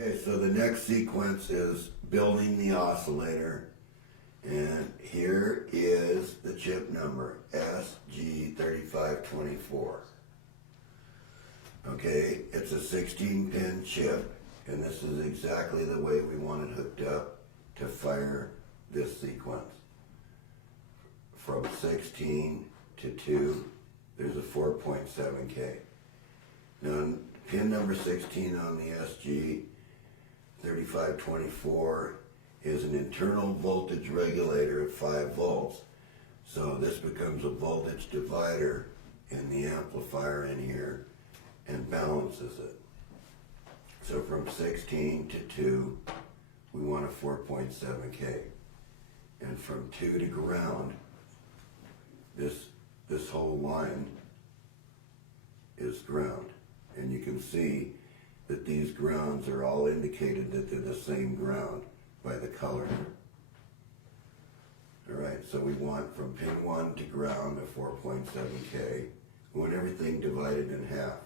Okay, so the next sequence is building the oscillator, and here is the chip number, SG3524. Okay, it's a 16-pin chip, and this is exactly the way we want it hooked up to fire this sequence. From 16 to 2, there's a 4.7K. Now, pin number 16 on the SG3524 is an internal voltage regulator at 5 volts. So this becomes a voltage divider in the amplifier in here and balances it. So from 16 to 2, we want a 4.7K. And from 2 to ground, this whole line is ground. And you can see that these grounds are all indicated that they're the same ground by the color. Alright, so we want from pin 1 to ground a 4.7K. We want everything divided in half.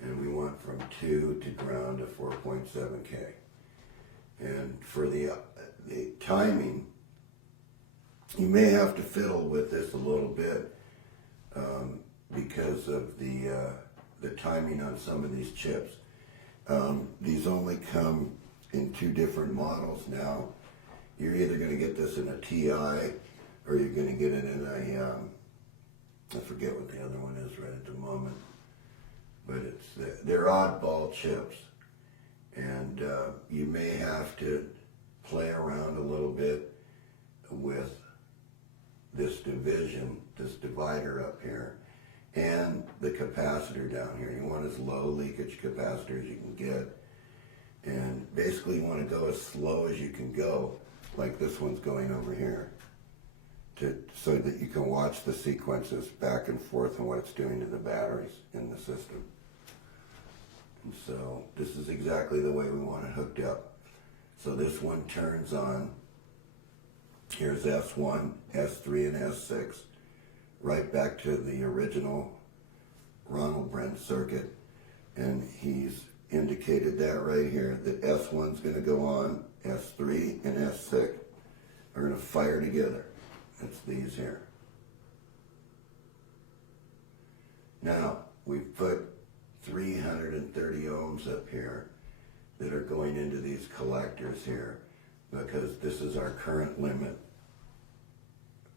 And we want from 2 to ground a 4.7K. And for the timing, you may have to fiddle with this a little bit because of the timing on some of these chips. These only come in 2 different models now. You're either going to get this in a TI or you're going to get it in a, I forget what the other one is right at the moment, but they're oddball chips, and you may have to play around a little bit with this divider up here, and the capacitor down here. You want as low leakage capacitor as you can get, and basically you want to go as slow as you can go, like this one's going over here, so that you can watch the sequences back and forth and what it's doing to the batteries in the system. And so this is exactly the way we want it hooked up. So this one turns on. Here's S1, S3, and S6, right back to the original Ronald Brent circuit. And he's indicated that right here, that S1's going to go on, S3 and S6 are going to fire together. That's these here. Now, we've put 330 ohms up here that are going into these collectors here, because this is our current limit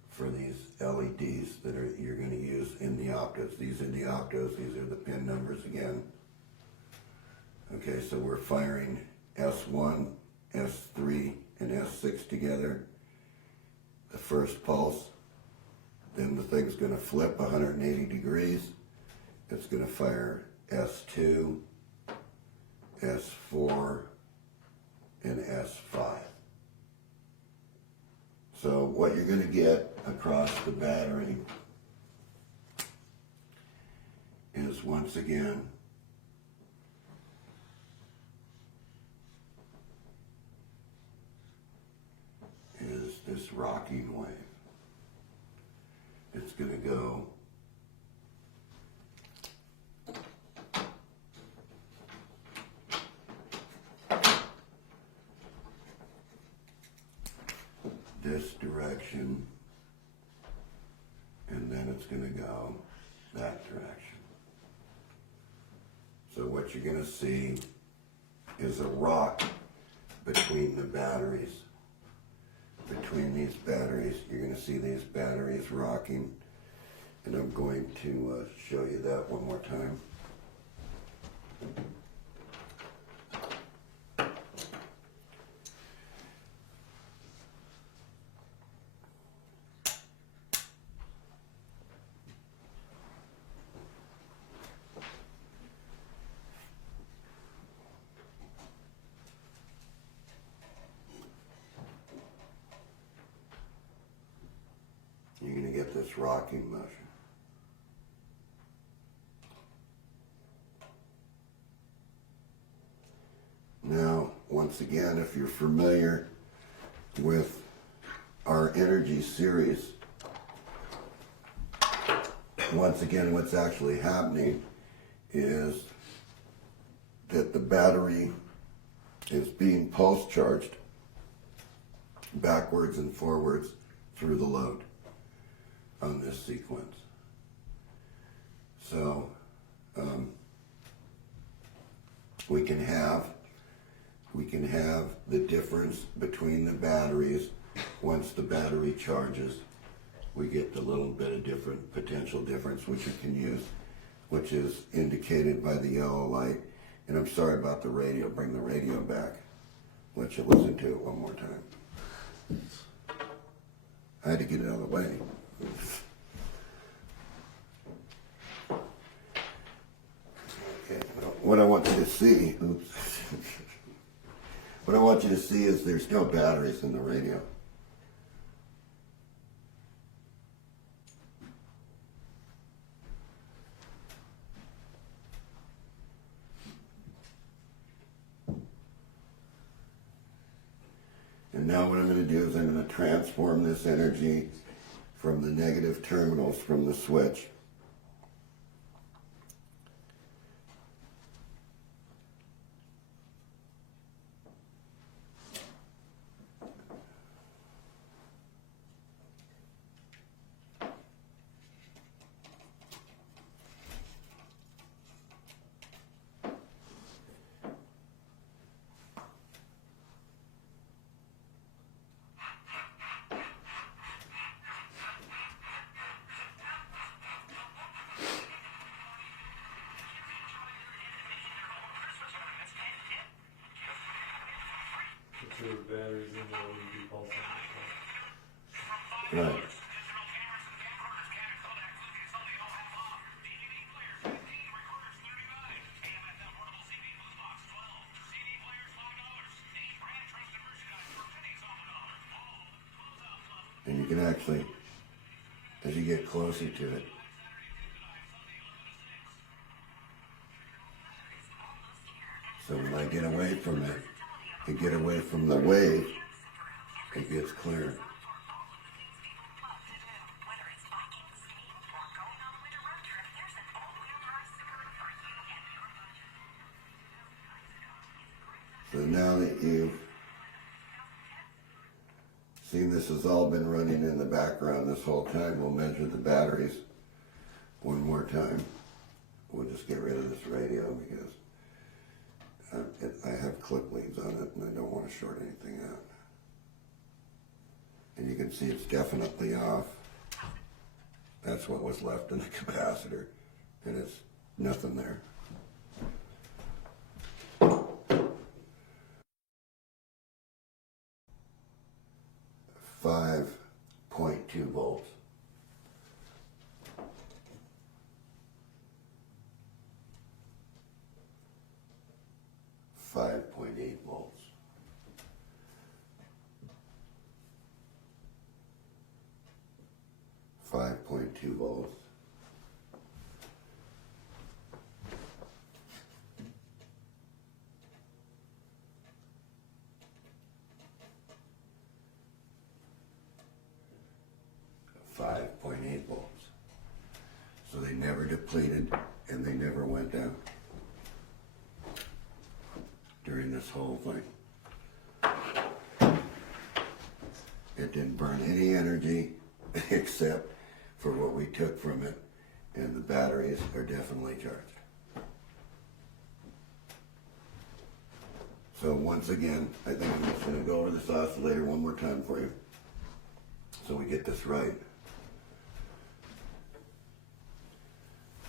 for these LEDs that you're going to use in the optos. These are the optos, these are the pin numbers again. Okay, so we're firing S1, S3, and S6 together. The first pulse, then the thing's going to flip 180 degrees. It's going to fire S2, S4, and S5. So what you're going to get across the battery is, once again, is this rocking wave. It's going to go this direction, and then it's going to go that direction. So what you're going to see is a rock between the batteries. Between these batteries, you're going to see these batteries rocking, and I'm going to show you that one more time. You're going to get this rocking motion. Now, once again, if you're familiar with our Energy series, once again, what's actually happening is that the battery is being pulse charged backwards and forwards through the load on this sequence. So we can have the difference between the batteries. Once the battery charges, we get the little bit of different potential difference which you can use, which is indicated by the yellow light. And I'm sorry about the radio. Bring the radio back. Let you listen to it one more time. I had to get it out of the way. Okay, well, what I want you to see, what I want you to see is there's no batteries in the radio. And now what I'm going to do is I'm going to transform this energy from the negative terminals from the switch The batteries in there would be pulsing. Right. And you can actually, as you get closer to it, so when I get away from it, and get away from the wave, it gets clear. So now that you've seen this has all been running in the background this whole time, we'll measure the batteries one more time. We'll just get rid of this radio because I have clip leads on it and I don't want to short anything out. And you can see it's definitely off. That's what was left in the capacitor, and it's nothing there. 5.2 volts. .8 volts. 5.2 volts. 5.8 volts. So they never depleted and they never went down during this whole thing. It didn't burn any energy except for what we took from it, and the batteries are definitely charged. So once again, I think I'm just going to go over this oscillator one more time for you so we get this right.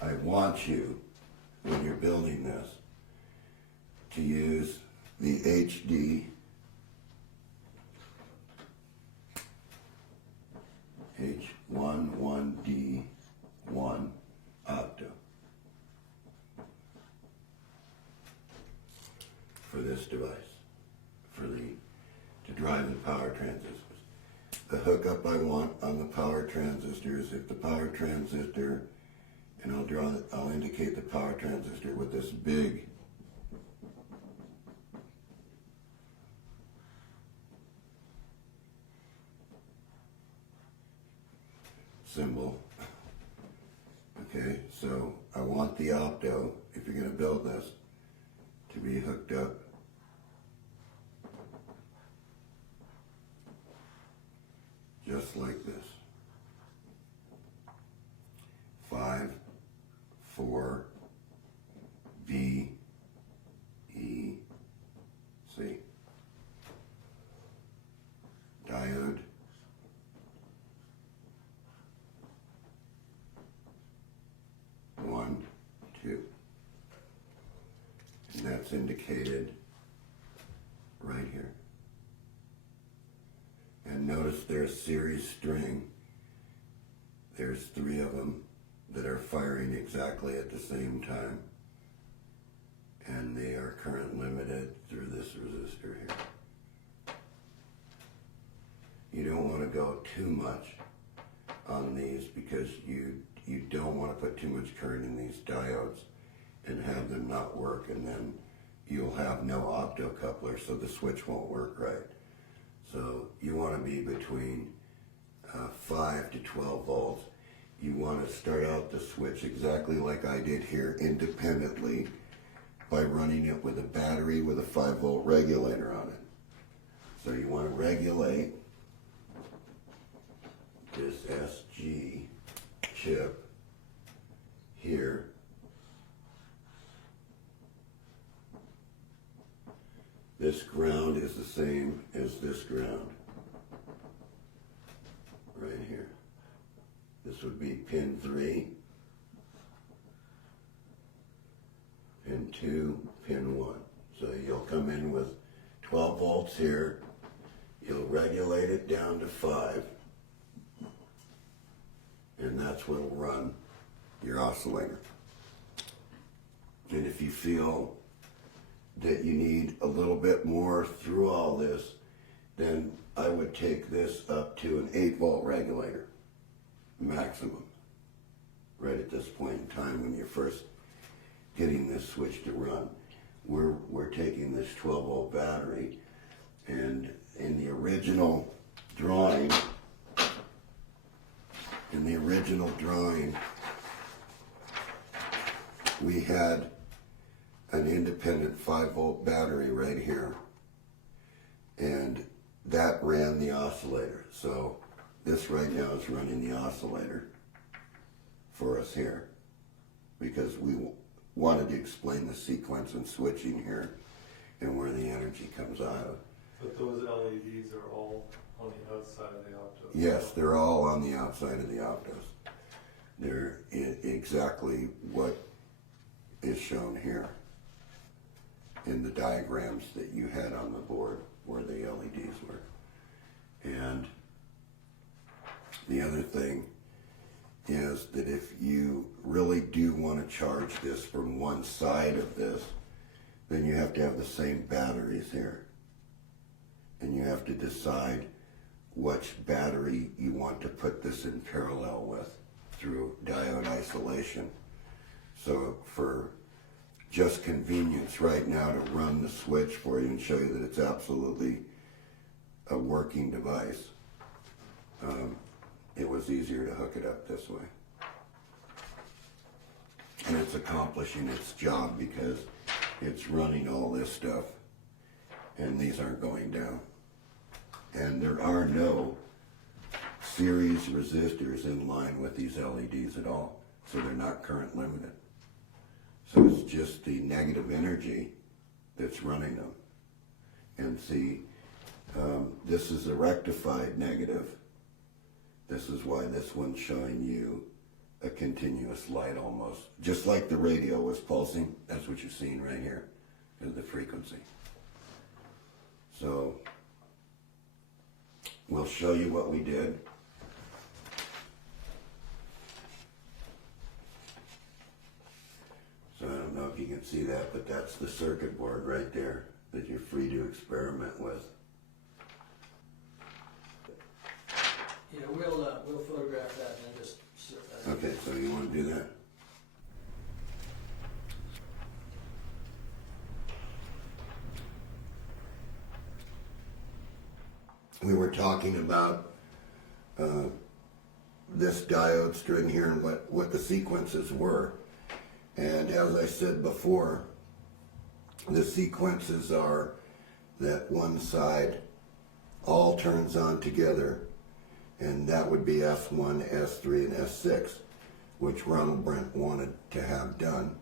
I want you, when you're building this, to use the HD H11D1 octo for this device, to drive the power transistors. The hookup I want on the power transistors, if the power transistor, and I'll indicate the power transistor with this big symbol. Okay, so I want the opto, if you're going to build this, to be hooked up just like this. 5, 4, B, E, C. Diode. One, two. And that's indicated right here. And notice there's series string. There's 3 of them that are firing exactly at the same time. And they are current limited through this resistor here. You don't want to go too much on these because you don't want to put too much current in these diodes and have them not work, and then you'll have no optocoupler, so the switch won't work right. So you want to be between 5 to 12 volts. You want to start out the switch exactly like I did here, independently, by running it with a battery with a 5-volt regulator on it. So you want to regulate this SG chip here. This ground is the same as this ground right here. This would be pin 3, pin 2, pin 1. So you'll come in with 12 volts here. You'll regulate it down to 5. And that's what will run your oscillator. And if you feel that you need a little bit more through all this, then I would take this up to an 8-volt regulator, maximum, right at this point in time when you're first getting this switch to run. We're taking this 12-volt battery, and in the original drawing, we had an independent 5-volt battery right here, and that ran the oscillator. So this right now is running the oscillator for us here, because we wanted to explain the sequence and switching here and where the energy comes out of. But those LEDs are all on the outside of the opto. Yes, they're all on the outside of the optos. They're exactly what is shown here in the diagrams that you had on the board where the LEDs were. And the other thing is that if you really do want to charge this from one side of this, then you have to have the same batteries here. And you have to decide which battery you want to put this in parallel with through diode isolation. So for just convenience right now to run the switch for you and show you that it's absolutely a working device, it was easier to hook it up this way. And it's accomplishing its job because it's running all this stuff and these aren't going down. And there are no series resistors in line with these LEDs at all, so they're not current limited. So it's just the negative energy that's running them. And see, this is a rectified negative. This is why this one's showing you a continuous light almost. Just like the radio was pulsing, that's what you're seeing right here, is the frequency. So we'll show you what we did. So I don't know if you can see that, but that's the circuit board right there that you're free to experiment with. Yeah, we'll photograph that and then just. Okay, so you want to do that? We were talking about this diode string here and what the sequences were. And as I said before, the sequences are that one side all turns on together and that would be S1, S3, and S6, which Ronald Brent wanted to have done.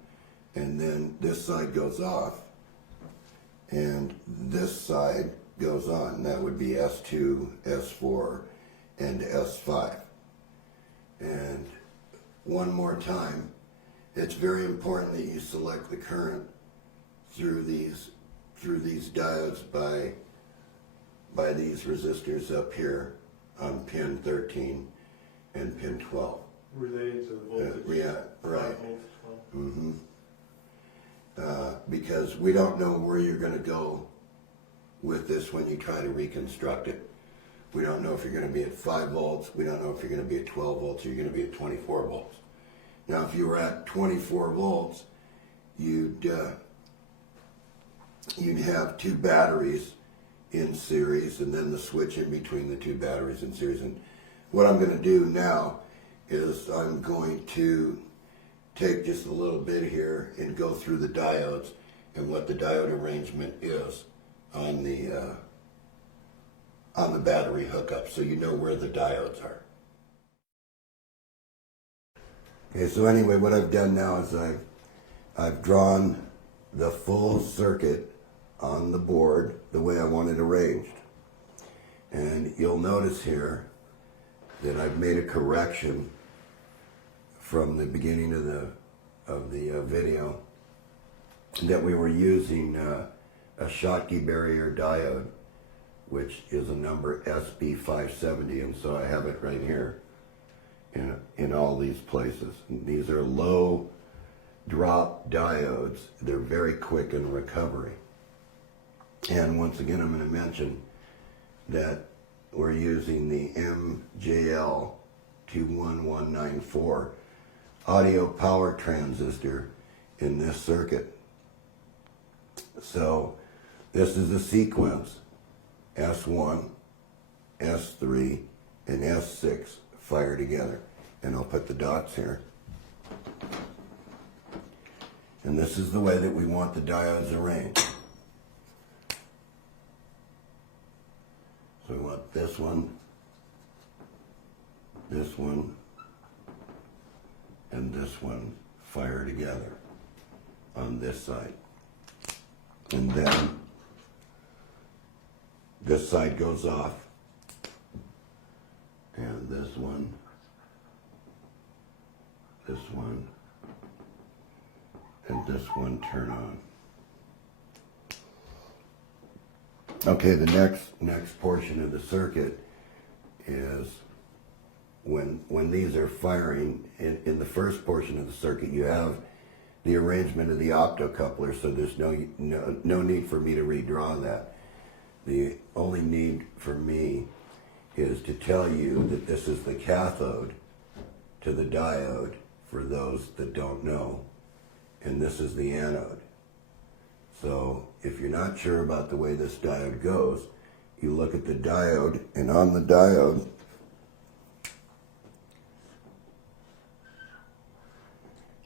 And then this side goes off, and this side goes on. That would be S2, S4, and S5. And one more time, it's very important that you select the current through these diodes by these resistors up here on pin 13 and pin 12. Related to the voltage. Yeah, 5 right. volts, 12. Because we don't know where you're going to go with this when you try to reconstruct it. We don't know if you're going to be at 5 volts. We don't know if you're going to be at 12 volts or you're going to be at 24 volts. Now, if you were at 24 volts, you'd have 2 batteries in series and then the switch in between the 2 batteries in series. And what I'm going to do now is I'm going to take just a little bit here and go through the diodes and what the diode arrangement is on the battery hookup, so you know where the diodes are. Okay, so anyway, what I've done now is I've drawn the full circuit on the board the way I want it arranged. And you'll notice here that I've made a correction from the beginning of the video that we were using a Schottky barrier diode, which is a number SB570, and so I have it right here in all these places. And these are low drop diodes. They're very quick in recovery. And once again, I'm going to mention that we're using the MJL 21194 audio power transistor in this circuit. So this is the sequence: S1, S3, and S6 fire together. And I'll put the dots here. And this is the way that we want the diodes arranged. So we want this one, and this one fire together on this side. And then this side goes off, and this one, and this one turn on. Okay, the next portion of the circuit is when these are firing. In the first portion of the circuit, you have the arrangement of the optocoupler, so there's no need for me to redraw that. The only need for me is to tell you that this is the cathode to the diode, for those that don't know, and this is the anode. So if you're not sure about the way this diode goes, you look at the diode, and on the diode,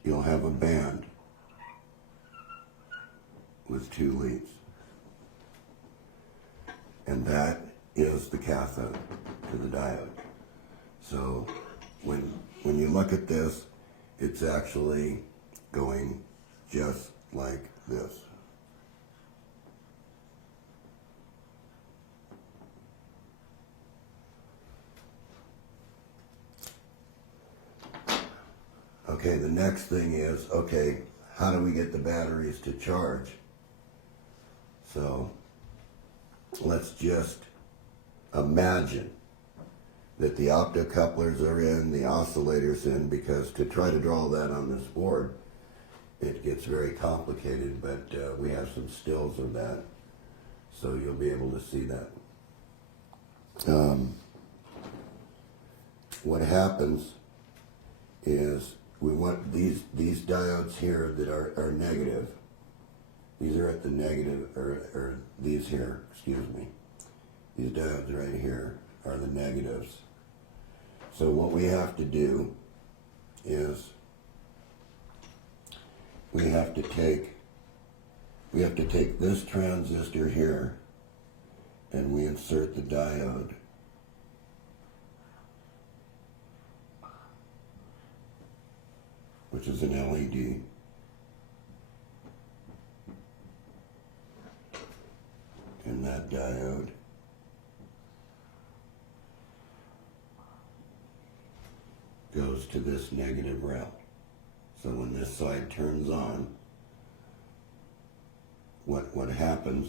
you'll have a band with 2 leads. And that is the cathode to the diode. So when you look at this, it's actually going just like this. Okay, the next thing is, okay, how do we get the batteries to charge? So let's just imagine that the optocouplers are in, the oscillators in, because to try to draw that on this board, it gets very complicated, but we have some stills of that, so you'll be able to see that. What happens is we want these diodes here that are negative. These are at the negative, or these here, excuse me. These diodes right here are the negatives. So what we have to do is we have to take this transistor here, and we insert the diode which is an LED. And that diode goes to this negative rail. So when this side turns on, what happens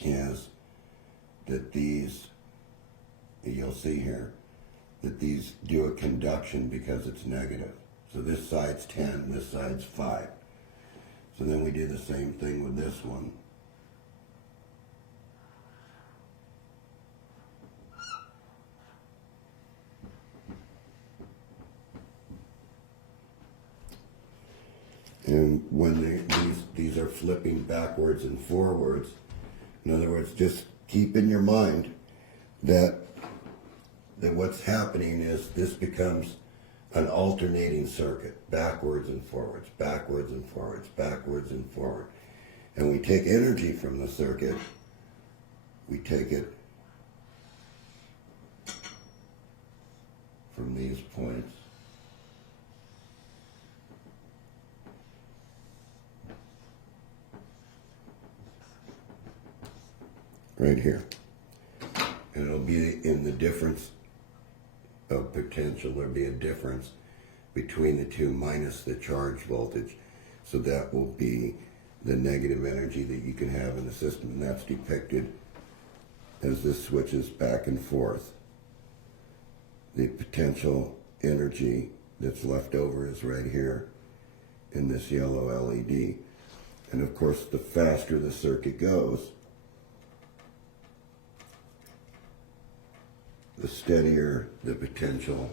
is that these, you'll see here, that these do a conduction because it's negative. So this side's 10, this side's 5. So then we do the same thing with this one. And when these are flipping backwards and forwards, in other words, just keep in your mind that what's happening is this becomes an alternating circuit, backwards and forwards, backwards and forwards, backwards and forward. And we take energy from the circuit, we take it from these points, right here. And it'll be in the difference of potential. There'll be a difference between the two minus the charge voltage. So that will be the negative energy that you can have in the system. And that's depicted as this switches back and forth. The potential energy that's left over is right here in this yellow LED. And of course, the faster the circuit goes, the steadier the potential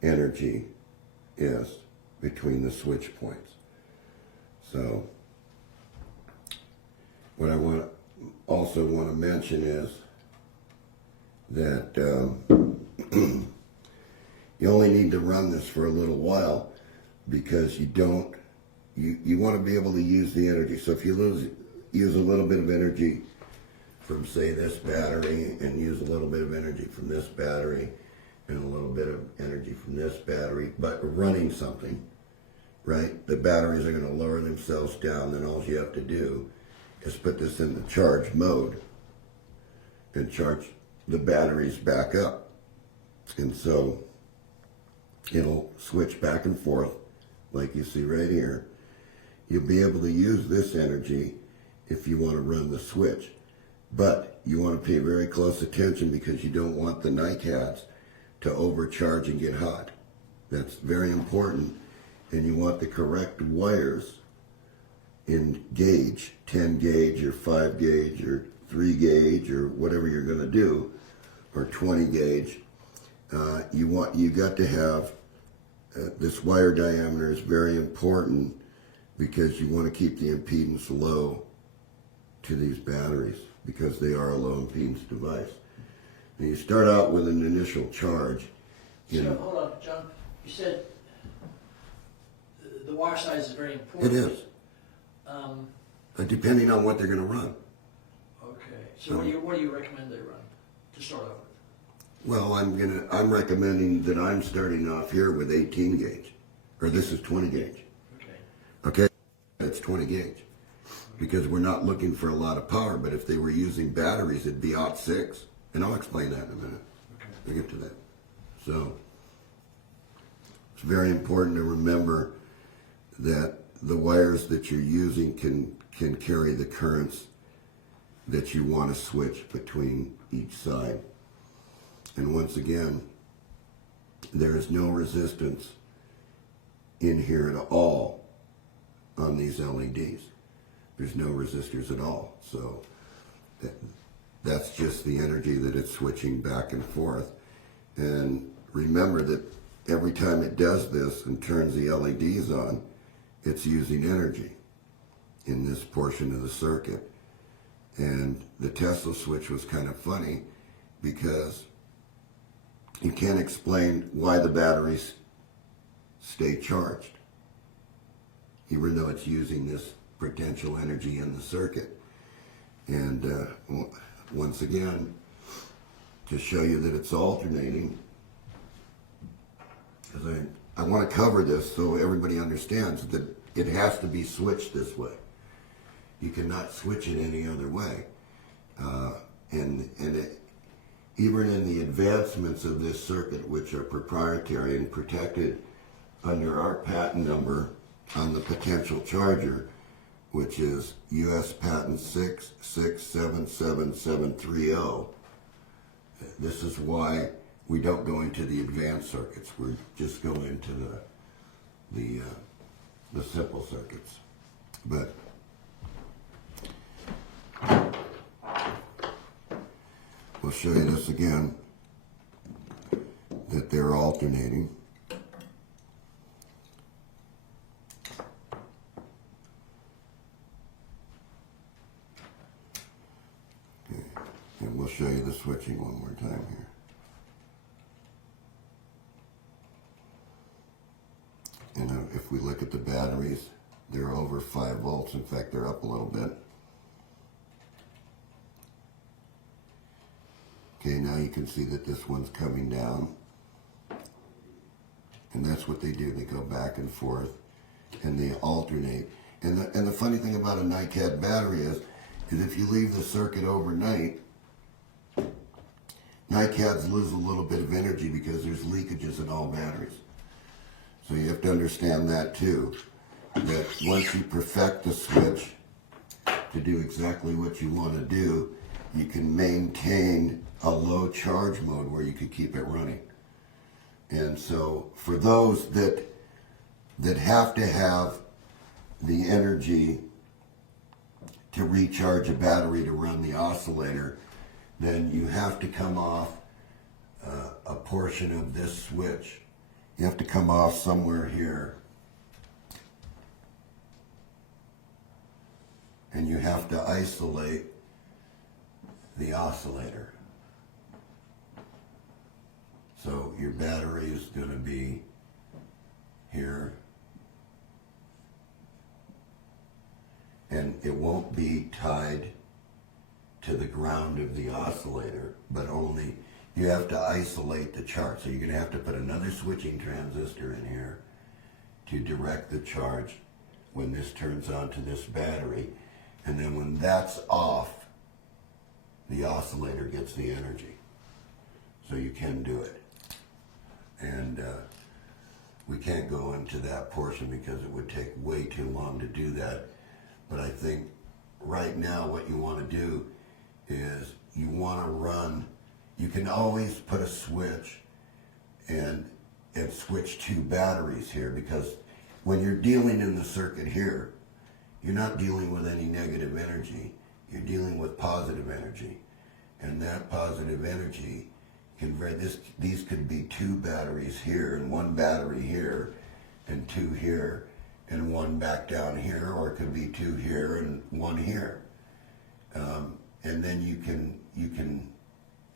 energy is between the switch points. So what I also want to mention is that you only need to run this for a little while, because you want to be able to use the energy. So if you use a little bit of energy from, say, this battery, and use a little bit of energy from this battery, and a little bit of energy from this battery, but running something, right? The batteries are going to lower themselves down, then all you have to do is put this in the charge mode and charge the batteries back up. And so it'll switch back and forth like you see right here. You'll be able to use this energy if you want to run the switch. But you want to pay very close attention, because you don't want the NiCads to overcharge and get hot. That's very important. And you want the correct wires in gauge, 10 gauge or 5 gauge or 3 gauge or whatever you're going to do, or 20 gauge. You got to have this wire diameter is very important, because you want to keep the impedance low to these batteries, because they are a low impedance device. And you start out with an initial charge. So hold on, John. You said the wire size is very important. It is. Depending on what they're going to run. Okay. So what do you recommend they run to start off with? Well, I'm recommending that I'm starting off here with 18 gauge, or this is 20 gauge. Okay. Okay, it's 20 gauge, because we're not looking for a lot of power. But if they were using batteries, it'd be aught 6, and I'll explain that in a minute. Okay. We'll get to that. So it's very important to remember that the wires that you're using can carry the currents that you want to switch between each side. And once again, there is no resistance in here at all on these LEDs. There's no resistors at all. So that's just the energy that it's switching back and forth. And remember that every time it does this and turns the LEDs on, it's using energy in this portion of the circuit. And the Tesla switch was kind of funny, because you can't explain why the batteries stay charged, even though it's using this potential energy in the circuit. And once again, to show you that it's alternating, because I want to cover this so everybody understands that it has to be switched this way. You cannot switch it any other way. Even in the advancements of this circuit, which are proprietary and protected under our patent number on the potential charger, which is US Patent 6677730. This is why we don't go into the advanced circuits. We just go into the simple circuits. But we'll show you this again, that they're alternating. Okay. And we'll show you the switching one more time here. And if we look at the batteries, they're over 5 volts. In fact, they're up a little bit. Okay, now you can see that this one's coming down. And that's what they do. They go back and forth and they alternate. And the funny thing about a NiCad battery is if you leave the circuit overnight, NiCads lose a little bit of energy because there's leakages in all batteries. So you have to understand that too, that once you perfect the switch to do exactly what you want to do, you can maintain a low charge mode where you can keep it running. And so for those that have to have the energy to recharge a battery to run the oscillator, then you have to come off a portion of this switch. You have to come off somewhere here. And you have to isolate the oscillator. So your battery is going to be here. And it won't be tied to the ground of the oscillator, but only you have to isolate the charge. So you're going to have to put another switching transistor in here to direct the charge when this turns on to this battery. And then when that's off, the oscillator gets the energy. So you can do it. And we can't go into that portion because it would take way too long to do that. But I think right now what you want to do is you want to run, you can always put a switch and switch 2 batteries here, because when you're dealing in the circuit here, you're not dealing with any negative energy. You're dealing with positive energy. And that positive energy can these could be 2 batteries here and 1 battery here and 2 here and 1 back down here, or it could be 2 here and 1 here. And then you can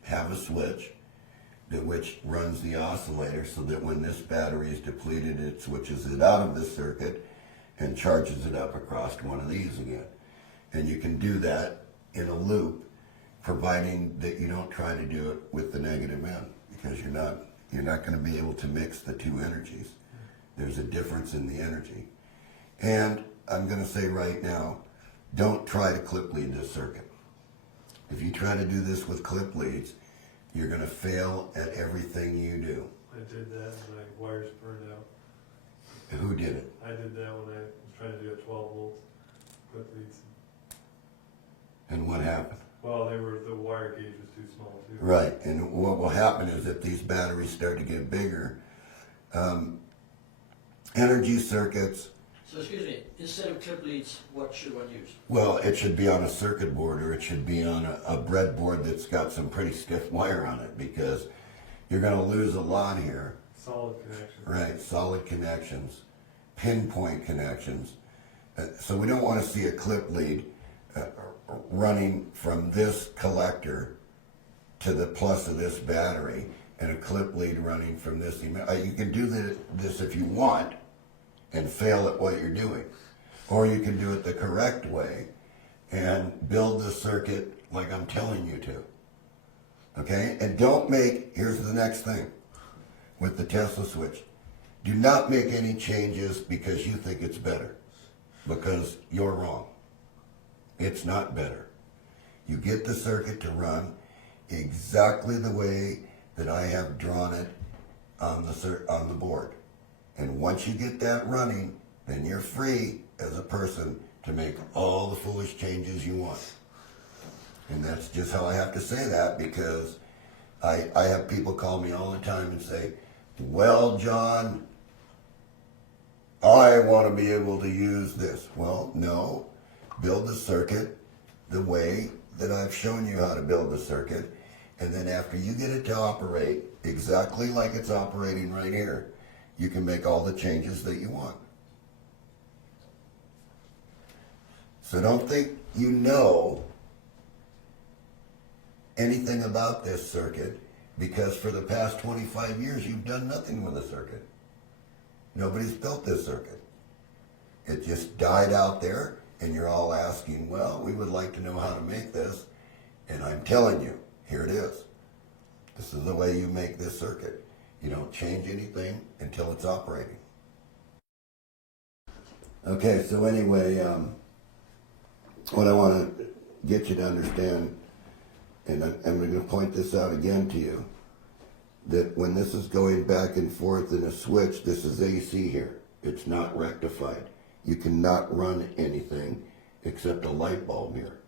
have a switch which runs the oscillator so that when this battery is depleted, it switches it out of the circuit and charges it up across one of these again. And you can do that in a loop, providing that you don't try to do it with the negative end, because you're not going to be able to mix the 2 energies. There's a difference in the energy. And I'm going to say right now, don't try to clip lead this circuit. If you try to do this with clip leads, you're going to fail at everything you do. I did that and my wires burned out. Who did it? I did that when I was trying to do a 12 volt clip leads. And what happened? Well, the wire gauge was too small too. Right, and what will happen is if these batteries start to get bigger, energy circuits. So excuse me, instead of clip leads, what should one use? Well, it should be on a circuit board, or it should be on a breadboard that's got some pretty stiff wire on it, because you're going to lose a lot here. Solid connection. Right, solid connections, pinpoint connections. So we don't want to see a clip lead running from this collector to the plus of this battery, and a clip lead running from this. You can do this if you want and fail at what you're doing. Or you can do it the correct way and build the circuit like I'm telling you to. Okay? And here's the next thing with the Tesla switch. Do not make any changes because you think it's better, because you're wrong. It's not better. You get the circuit to run exactly the way that I have drawn it on the board. And once you get that running, then you're free as a person to make all the foolish changes you want. And that's just how I have to say that, because I have people call me all the time and say, well, John, I want to be able to use this. Well, no. Build the circuit the way that I've shown you how to build the circuit. And then after you get it to operate exactly like it's operating right here, you can make all the changes that you want. So don't think you know anything about this circuit, because for the past 25 years you've done nothing with the circuit. Nobody's built this circuit. It just died out there, and you're all asking, well, we would like to know how to make this. And I'm telling you, here it is. This is the way you make this circuit. You don't change anything until it's operating. Okay, so anyway, what I want to get you to understand, and I'm going to point this out again to you, that when this is going back and forth in a switch, this is AC here. It's not rectified. You cannot run anything except a light bulb here.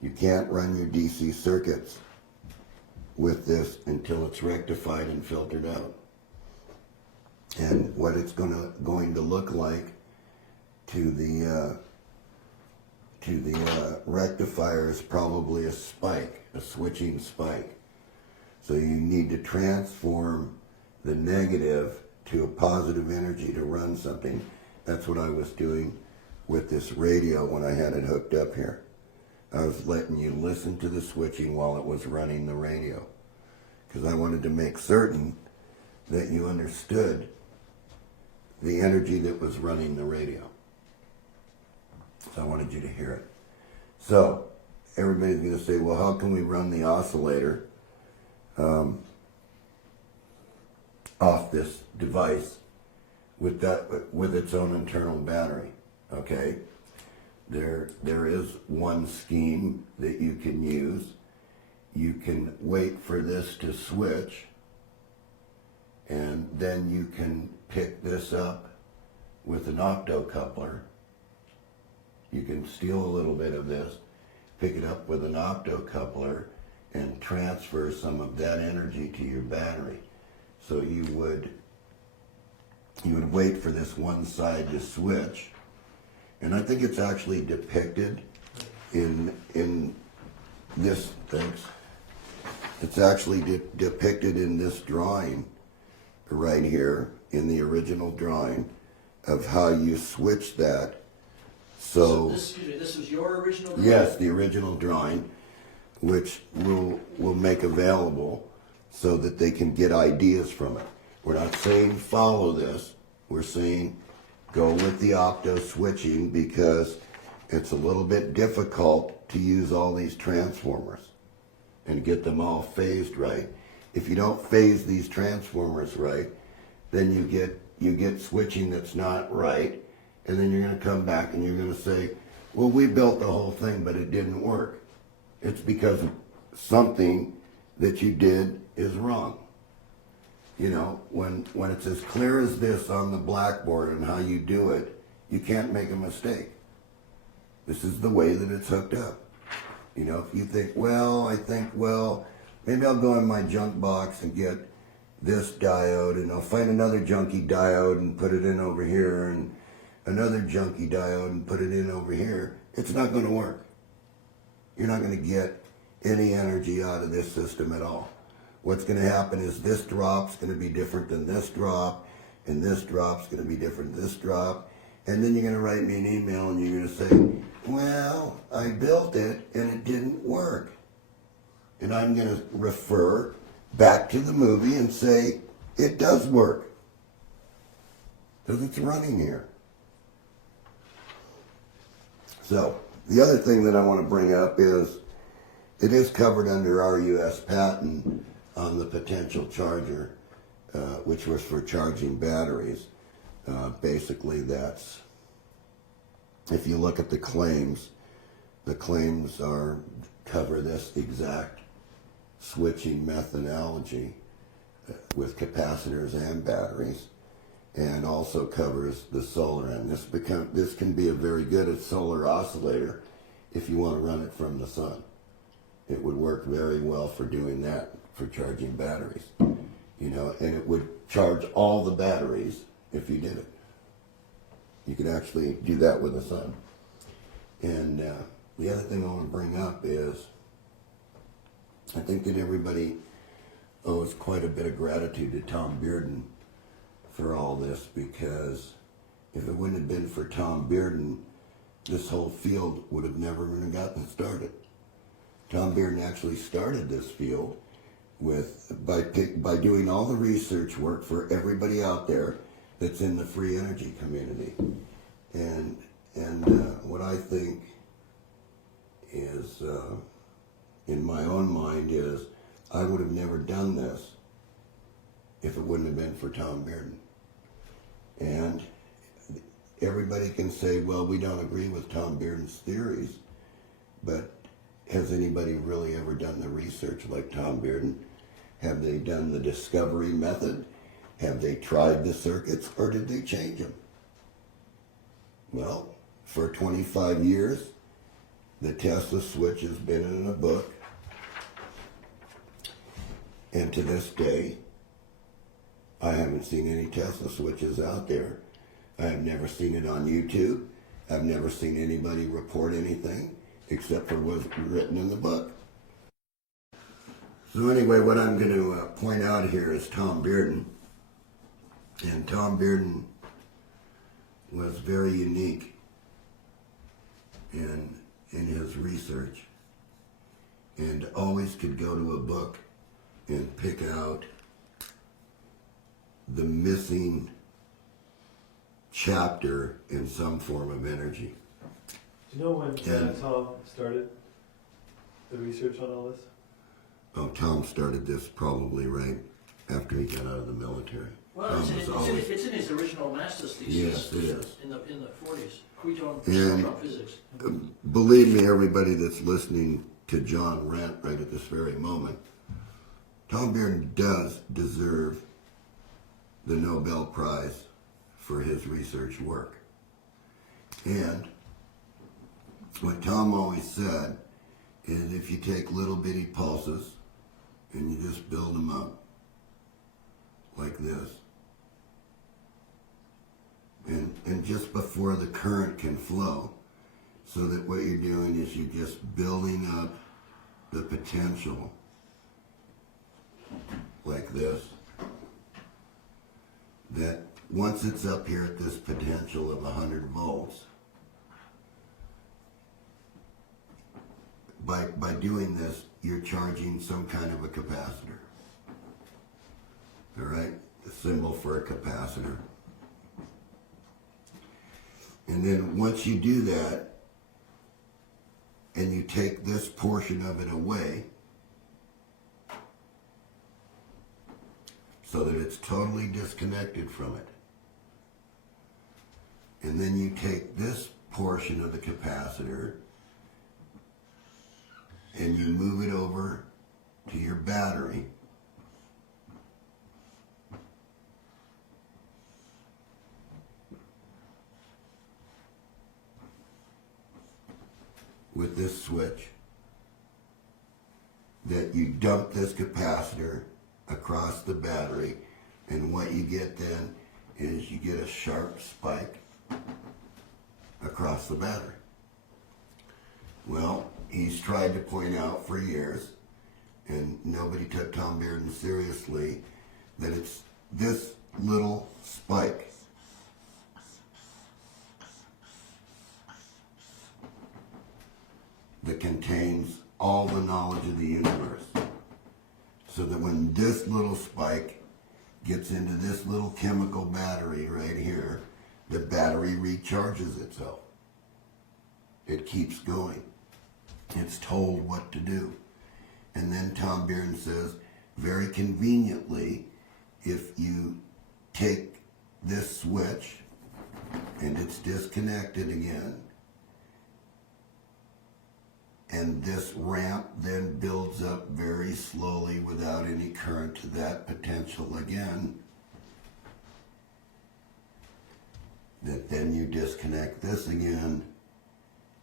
You can't run your DC circuits with this until it's rectified and filtered out. And what it's going to look like to the rectifier is probably a spike, a switching spike. So you need to transform the negative to a positive energy to run something. That's what I was doing with this radio when I had it hooked up here. I was letting you listen to the switching while it was running the radio, because I wanted to make certain that you understood the energy that was running the radio. So I wanted you to hear it. So everybody's going to say, well, how can we run the oscillator off this device with its own internal battery? Okay, there is one scheme that you can use. You can wait for this to switch, and then you can pick this up with an optocoupler. You can steal a little bit of this, pick it up with an optocoupler, and transfer some of that energy to your battery. So you would wait for this one side to switch, and I think it's actually depicted in this. Thanks. It's actually depicted in this drawing right here, in the original drawing, of how you switch that. So this was your original drawing? Yes, the original drawing, which we'll make available so that they can get ideas from it. We're not saying follow this. We're saying go with the opto switching, because it's a little bit difficult to use all these transformers and get them all phased right. If you don't phase these transformers right, then you get switching that's not right, and then you're going to come back and you're going to say, well, we built the whole thing, but it didn't work. It's because something that you did is wrong. You know, when it's as clear as this on the blackboard and how you do it, you can't make a mistake. This is the way that it's hooked up. You know, if you think, well, maybe I'll go in my junk box and get this diode, and I'll find another junky diode and put it in over here, and another junky diode and put it in over here. It's not going to work. You're not going to get any energy out of this system at all. What's going to happen is this drop's going to be different than this drop, and this drop's going to be different than this drop. And then you're going to write me an email and you're going to say, well, I built it and it didn't work. And I'm going to refer back to the movie and say, it does work, because it's running here. So the other thing that I want to bring up is, it is covered under our U.S. patent on the potential charger. which was for charging batteries. Basically, that's, if you look at the claims cover this exact switching methodology with capacitors and batteries, and also covers the solar end. This can be a very good solar oscillator if you want to run it from the sun. It would work very well for doing that, for charging batteries. You know, and it would charge all the batteries if you did it. You could actually do that with the sun. And the other thing I want to bring up is, I think that everybody owes quite a bit of gratitude to Tom Bearden for all this, because if it wouldn't have been for Tom Bearden, this whole field would have never even gotten started. Tom Bearden actually started this field by doing all the research work for everybody out there that's in the free energy community. And what I think is, in my own mind, is I would have never done this if it wouldn't have been for Tom Bearden. And everybody can say, well, we don't agree with Tom Bearden's theories, but has anybody really ever done the research like Tom Bearden? Have they done the discovery method? Have they tried the circuits, or did they change them? Well, for 25 years, the Tesla switch has been in a book. And to this day, I haven't seen any Tesla switches out there. I have never seen it on YouTube. I've never seen anybody report anything except for what's written in the book. So anyway, what I'm going to point out here is Tom Bearden. And Tom Bearden was very unique in his research, and always could go to a book and pick out the missing chapter in some form of energy. Do you know when Tom started the research on all this? Oh, Tom started this probably right after he got out of the military. Well, it's in his original master's thesis. Yes, it is. In the 40s, Quantum physics. Believe me, everybody that's listening to John rant right at this very moment, Tom Bearden does deserve the Nobel Prize for his research work. And what Tom always said is, if you take little bitty pulses and you just build them up like this, and just before the current can flow, so that what you're doing is you're just building up the potential like this, that once it's up here at this potential of 100 volts, by doing this, you're charging some kind of a capacitor. All right? The symbol for a capacitor. And then once you do that, and you take this portion of it away, so that it's totally disconnected from it, and then you take this portion of the capacitor and you move it over to your battery, with this switch, that you dump this capacitor across the battery, and what you get then is you get a sharp spike across the battery. Well, he's tried to point out for years, and nobody took Tom Bearden seriously, that it's this little spike that contains all the knowledge of the universe. So that when this little spike gets into this little chemical battery right here, the battery recharges itself. It keeps going. It's told what to do. And then Tom Bearden says, very conveniently, if you take this switch and it's disconnected again, and this ramp then builds up very slowly without any current to that potential again, that then you disconnect this again,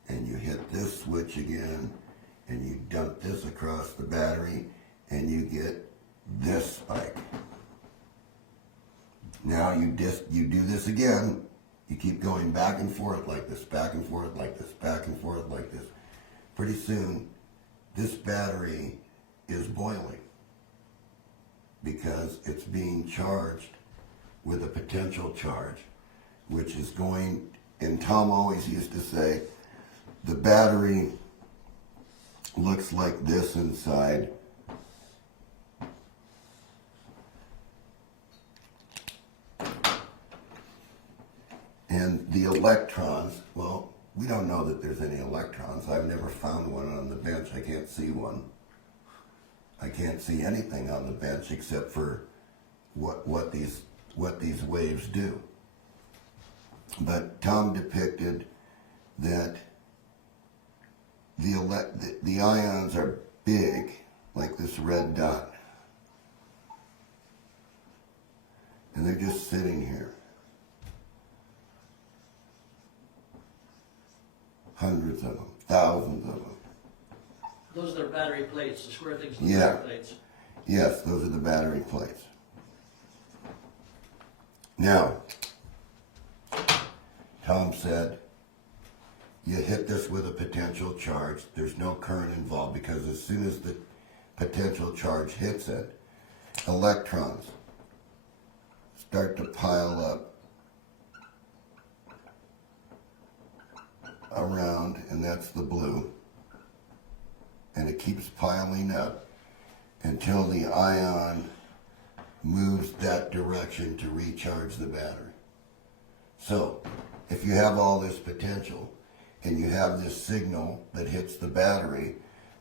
and you hit this switch again, and you dump this across the battery, and you get this spike. Now you do this again. You keep going back and forth like this, back and forth like this, back and forth like this. Pretty soon, this battery is boiling because it's being charged with a potential charge, which is going, and Tom always used to say, the battery looks like this inside. And the electrons, well, we don't know that there's any electrons. I've never found one on the bench. I can't see one. I can't see anything on the bench except for what these waves do. But Tom depicted that the ions are big, like this red dot. And they're just sitting here. Hundreds of them, thousands of them. Those are the battery plates, the square things, the Yeah. battery plates. Yes, those are the battery plates. Now, Tom said, you hit this with a potential charge. There's no current involved because as soon as the potential charge hits it, electrons start to pile up around, and that's the blue. And it keeps piling up until the ion moves that direction to recharge the battery. So, if you have all this potential and you have this signal that hits the battery,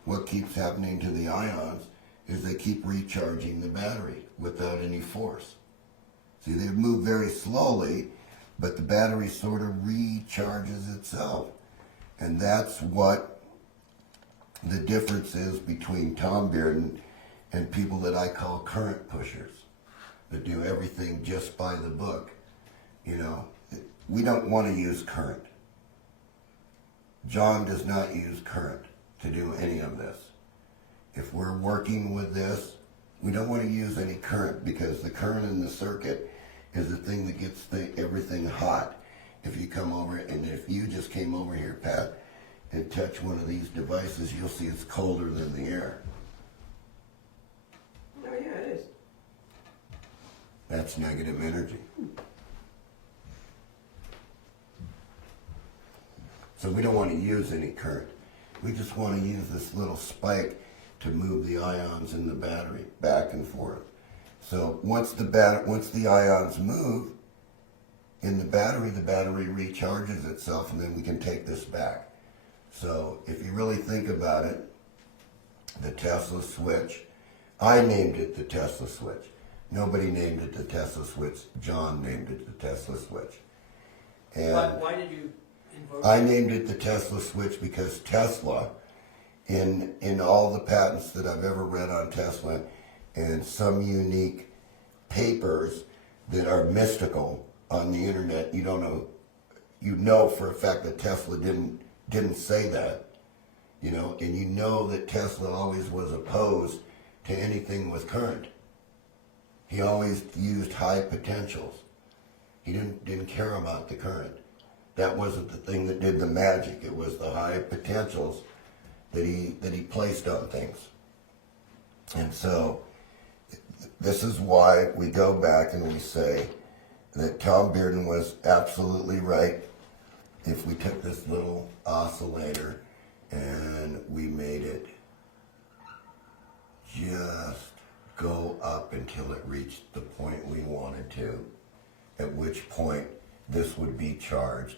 what keeps happening to the ions is they keep recharging the battery without any force. See, they move very slowly, but the battery sort of recharges itself. And that's what the difference is between Tom Bearden and people that I call current pushers, that do everything just by the book. You know, we don't want to use current. John does not use current to do any of this. If we're working with this, we don't want to use any current because the current in the circuit is the thing that gets everything hot. If you come over, and if you just came over here, Pat, and touch one of these devices, you'll see it's colder than the air. Oh, yeah, it is. That's negative energy. So we don't want to use any current. We just want to use this little spike to move the ions in the battery back and forth. So once the ions move in the battery recharges itself, and then we can take this back. So if you really think about it, the Tesla switch, I named it the Tesla switch. Nobody named it the Tesla switch. John named it the Tesla switch. And Why did you invoke I named it the Tesla switch because Tesla, in all the patents that I've ever read on Tesla, and some unique papers that are mystical on the internet, you know for a fact that Tesla didn't say that, you know, and you know that Tesla always was opposed to anything with current. He always used high potentials. He didn't care about the current. That wasn't the thing that did the magic. It was the high potentials that he placed on things. And so this is why we go back and we say that Tom Bearden was absolutely right. If we took this little oscillator and we made it just go up until it reached the point we wanted to, at which point this would be charged,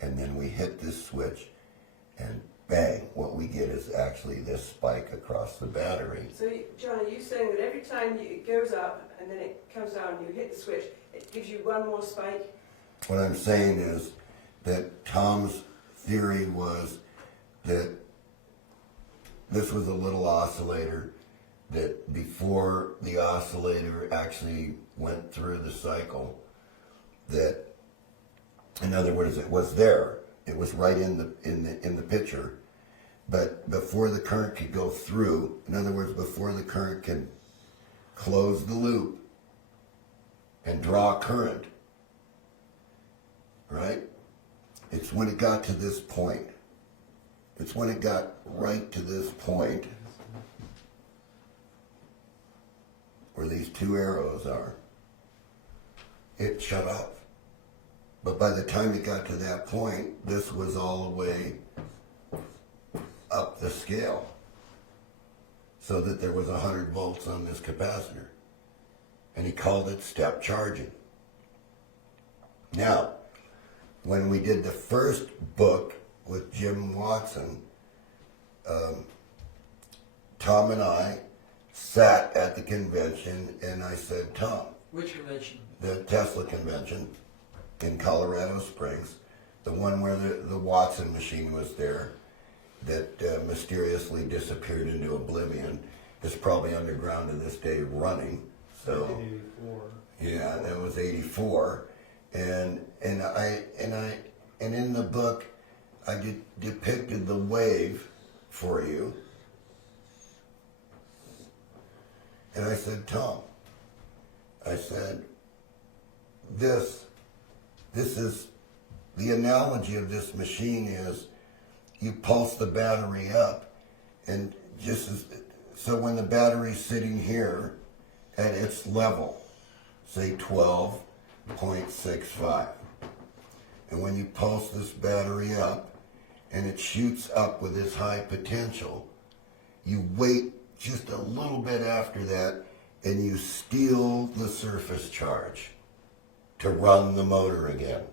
and then we hit this switch and bang, what we get is actually this spike across the battery. So, John, are you saying that every time it goes up and then it comes down and you hit the switch, it gives you one more spike? What I'm saying is that Tom's theory was that this was a little oscillator, that before the oscillator actually went through the cycle, that, in other words, it was there. It was right in the picture. But before the current could go through, in other words, before the current could close the loop and draw current, right? It's when it got to this point. It's when it got right to this point where these two arrows are. It shut off. But by the time it got to that point, this was all the way up the scale, so that there was 100 volts on this capacitor. And he called it step charging. Now, when we did the first book with Jim Watson, Tom and I sat at the convention, and I said, Tom, Which convention? the Tesla convention in Colorado Springs, the one where the Watson machine was there, that mysteriously disappeared into oblivion, is probably underground to this day running. So 1984. yeah, that was 84, and in the book I depicted the wave for you, and I said, Tom, I said, this is the analogy of this machine is you pulse the battery up, and just as, so when the battery's sitting here at its level, say 12.65, and when you pulse this battery up and it shoots up with this high potential, you wait just a little bit after that and you steal the surface charge to run the motor again.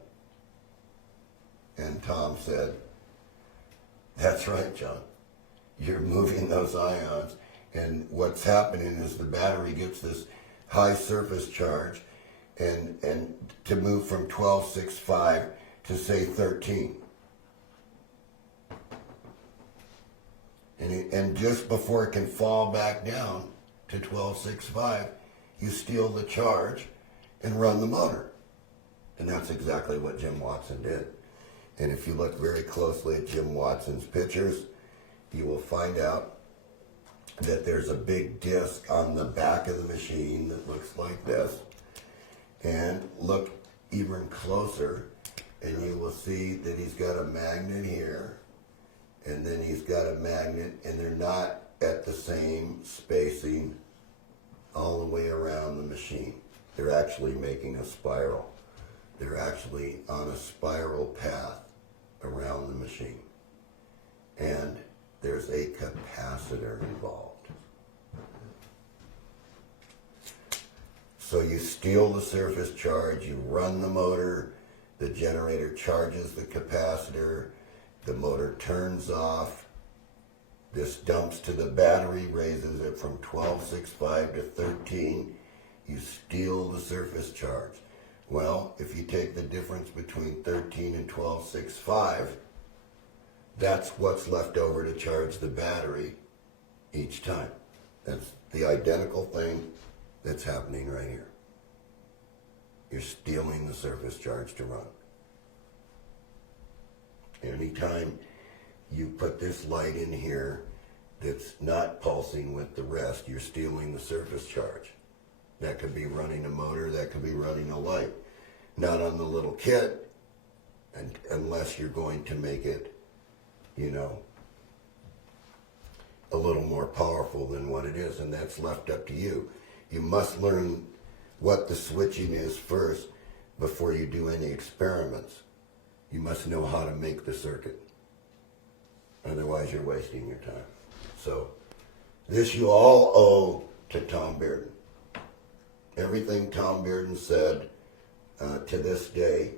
And Tom said, that's right, John. You're moving those ions, and what's happening is the battery gets this high surface charge, and to move from 12.65 to say 13. And just before it can fall back down to 12.65, you steal the charge and run the motor. And that's exactly what Jim Watson did. And if you look very closely at Jim Watson's pictures, you will find out that there's a big disc on the back of the machine that looks like this. And look even closer, and you will see that he's got a magnet here, and then he's got a magnet, and they're not at the same spacing all the way around the machine. They're actually making a spiral. They're actually on a spiral path around the machine. And there's a capacitor involved. So you steal the surface charge, you run the motor, the generator charges the capacitor, the motor turns off, this dumps to the battery, raises it from 12.65 to 13, you steal the surface charge. Well, if you take the difference between 13 and 12.65, that's what's left over to charge the battery each time. That's the identical thing that's happening right here. You're stealing the surface charge to run. Anytime you put this light in here that's not pulsing with the rest, you're stealing the surface charge. That could be running a motor, that could be running a light. Not on the little kit, unless you're going to make it, you know, a little more powerful than what it is, and that's left up to you. You must learn what the switching is first before you do any experiments. You must know how to make the circuit. Otherwise, you're wasting your time. So, this you all owe to Tom Bearden. Everything Tom Bearden said to this day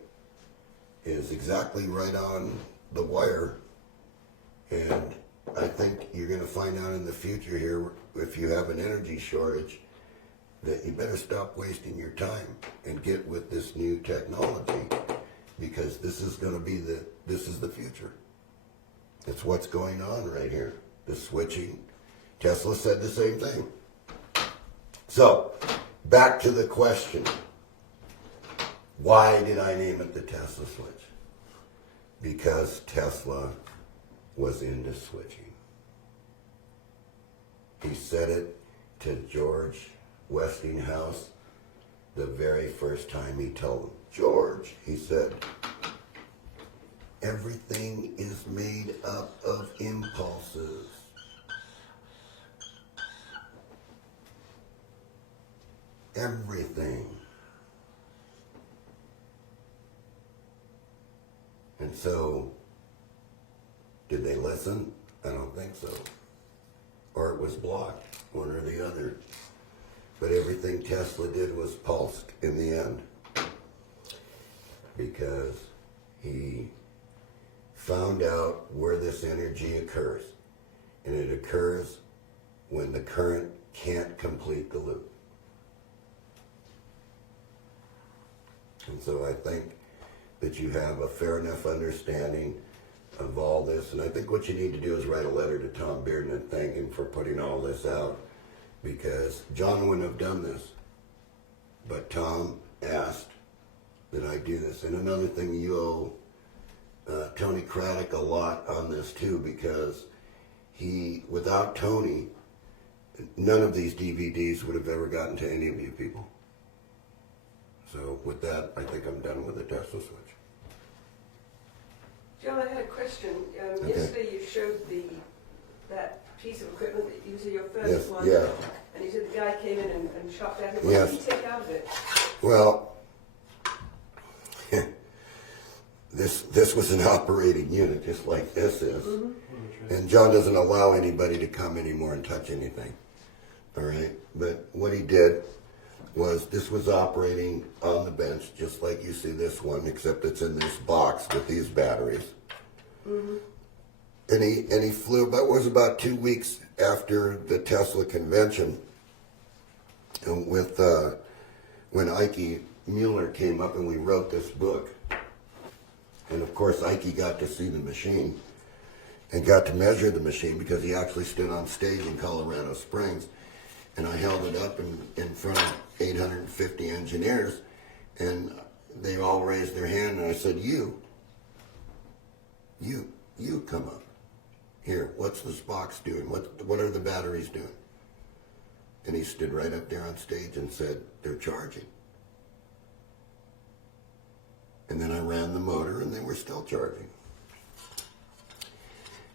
is exactly right on the wire, and I think you're going to find out in the future here, if you have an energy shortage, that you better stop wasting your time and get with this new technology, because this is going to be this is the future. It's what's going on right here. The switching. Tesla said the same thing. So, back to the question. Why did I name it the Tesla switch? Because Tesla was into switching. He said it to George Westinghouse the very first time he told him. George, he said, everything is made up of impulses. Everything. And so, did they listen? I don't think so. Or it was blocked, one or the other. But everything Tesla did was pulsed in the end, because he found out where this energy occurs. And it occurs when the current can't complete the loop. And so I think that you have a fair enough understanding of all this. And I think what you need to do is write a letter to Tom Bearden and thank him for putting all this out, because John wouldn't have done this. But Tom asked that I do this. And another thing, you owe Tony Craddock a lot on this too, because without Tony, none of these DVDs would have ever gotten to any of you people. So with that, I think I'm done with the Tesla switch. John, I had a question. Okay. Yesterday you showed that piece of equipment that you said your first Yes, one. yeah. And you said the guy came in and chopped at it. Yes. What did he take out of it? Well, this was an operating unit, just like this is. Mm-hmm. And John doesn't allow anybody to come anymore and touch anything. All right? But what he did was, this was operating on the bench, just like you see this one, except it's in this box with these batteries. Mm-hmm. And he flew, but it was about 2 weeks after the Tesla convention, and with when Ike Mueller came up and we wrote this book. And of course Ike got to see the machine and got to measure the machine, because he actually stood on stage in Colorado Springs, and I held it up in front of 850 engineers, and they all raised their hand, and I said, you come up. Here, what's this box doing? What are the batteries doing? And he stood right up there on stage and said, they're charging. And then I ran the motor, and they were still charging.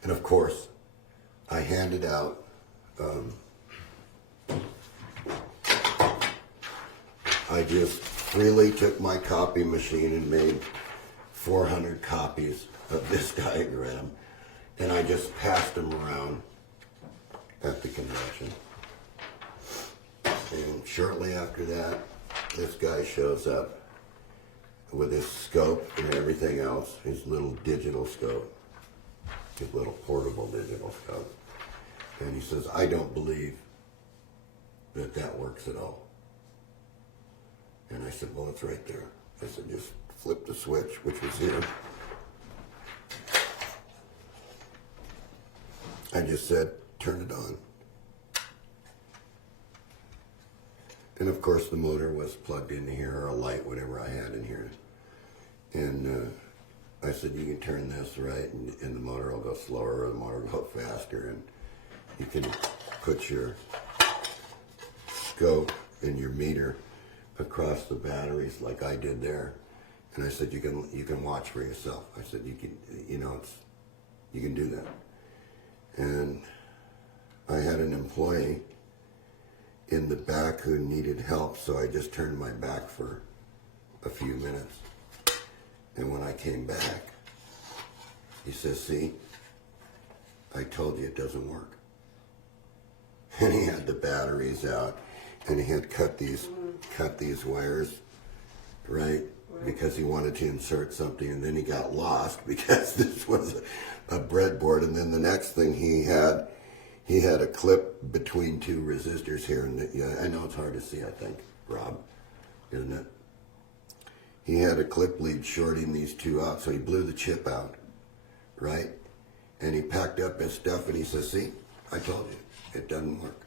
And of course, I handed out I just freely took my copy machine and made 400 copies of this diagram, and I just passed them around at the convention. And shortly after that, this guy shows up with his scope and everything else, his little digital scope, his little portable digital scope. And he says, I don't believe that works at all. And I said, well, it's right there. I said, just flip the switch, which was here. I just said, turn it on. And of course the motor was plugged into here, or a light, whatever I had in here. And I said, you can turn this right, and the motor will go slower, or the motor will go faster, and you can put your scope and your meter across the batteries like I did there. And I said, you can watch for yourself. I said, you can do that. And I had an employee in the back who needed help, so I just turned my back for a few minutes. And when I came back, he says, see, I told you it doesn't work. And he had the batteries out, and he had cut these wires, right? because he wanted to insert something, and then he got lost because this was a breadboard. And then the next thing he had a clip between two resistors here, and yeah, I know it's hard to see, I think, Rob, isn't it? He had a clip lead shorting these two out, so he blew the chip out, right? And he packed up his stuff and he says, see, I told you, it doesn't work.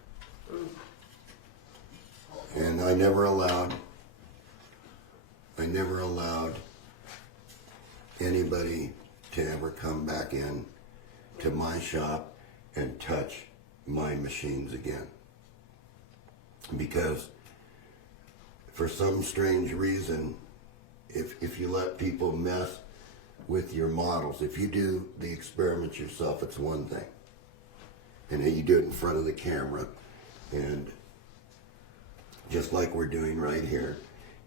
And I never allowed anybody to ever come back in to my shop and touch my machines again. Because for some strange reason, if you let people mess with your models, if you do the experiments yourself, it's one thing. And you do it in front of the camera, and just like we're doing right here,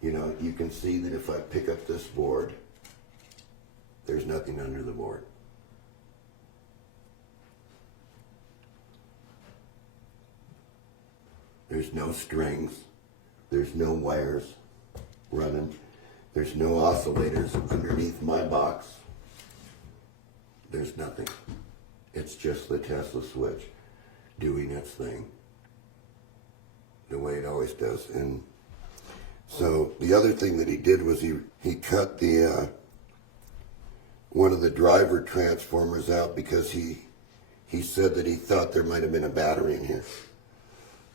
you know, you can see that if I pick up this board, there's nothing under the board. There's no strings, there's no wires running, there's no oscillators underneath my box. There's nothing. It's just the Tesla switch doing its thing the way it always does. And so the other thing that he did was he cut the one of the driver transformers out because he said that he thought there might have been a battery in here.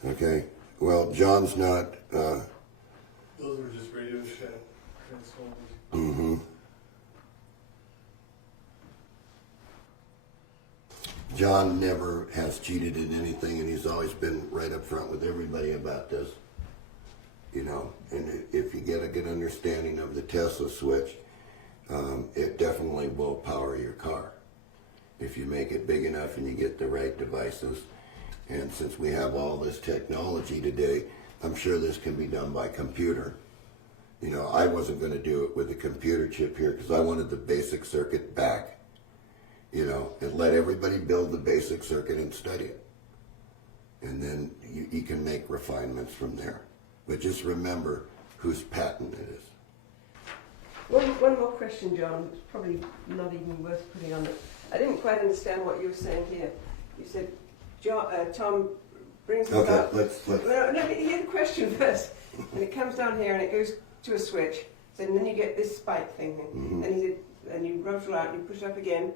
Okay, well, John's not. Those were just radio shaft transformers. Mm-hmm. John never has cheated in anything, and he's always been right up front with everybody about this. You know, and if you get a good understanding of the Tesla switch, it definitely will power your car if you make it big enough and you get the right devices. And since we have all this technology today, I'm sure this can be done by computer. You know, I wasn't going to do it with a computer chip here because I wanted the basic circuit back. You know, and let everybody build the basic circuit and study it. And then you can make refinements from there. But just remember whose patent it is. One more question, John. It's probably not even worth putting on it. I didn't quite understand what you were saying here. You said Tom brings it Okay, up. let's. No, hear the question first. And it comes down here and it goes to a switch. So and then you get this spike thing. Mm-hmm. And he said, and you roll out and you push it up again.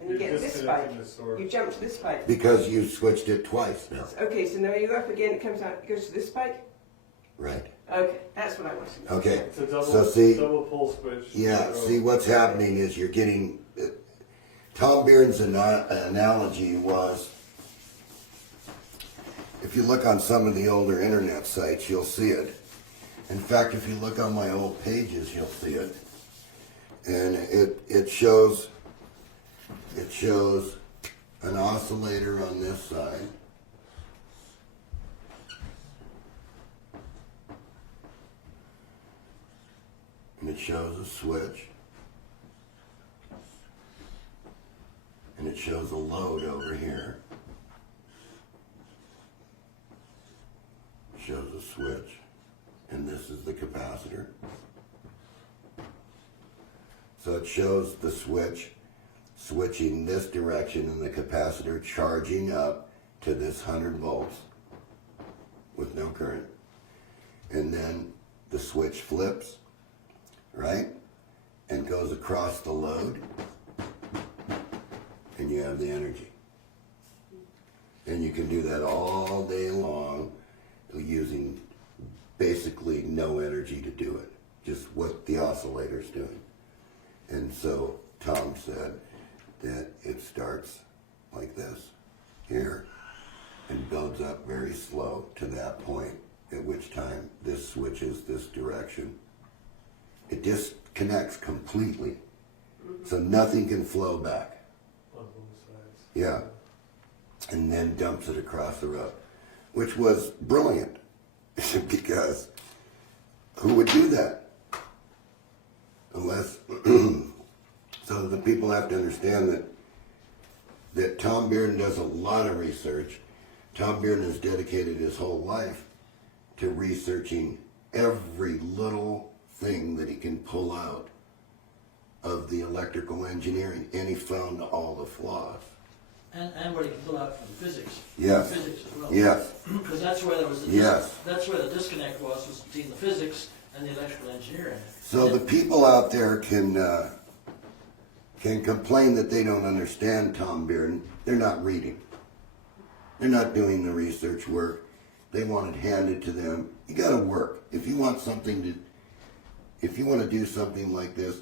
And you get this spike. You jump to this spike. Because you switched it twice now. Okay, so now you go up again, it comes out, it goes to this spike? Right. Okay, that's what I want to know. Okay. It's a double, So see, double pole switch. yeah, see what's happening is you're getting, Tom Bearden's analogy was, if you look on some of the older internet sites, you'll see it. In fact, if you look on my old pages, you'll see it. And it shows an oscillator on this side. And it shows a switch. And it shows a load over here. It shows a switch. And this is the capacitor. So it shows the switch switching this direction and the capacitor charging up to this 100 volts with no current. And then the switch flips, right? And goes across the load. And you have the energy. And you can do that all day long using basically no energy to do it. Just what the oscillator's doing. And so Tom said that it starts like this here and builds up very slow to that point, at which time this switches this direction. It disconnects completely, so nothing can flow back. On both sides. Yeah, and then dumps it across the road, which was brilliant because who would do that? Unless, so the people have to understand that Tom Bearden does a lot of research. Tom Bearden has dedicated his whole life to researching every little thing that he can pull out of the electrical engineering, and he found all the flaws. And what he can pull out from the physics. Yes. Physics as well. Yes, Because that's where there was the Yes. that's where the disconnect was between the physics and the electrical engineering. so the people out there can complain that they don't understand Tom Bearden. They're not reading. They're not doing the research work. They want it handed to them. You gotta work. If you want to do something like this,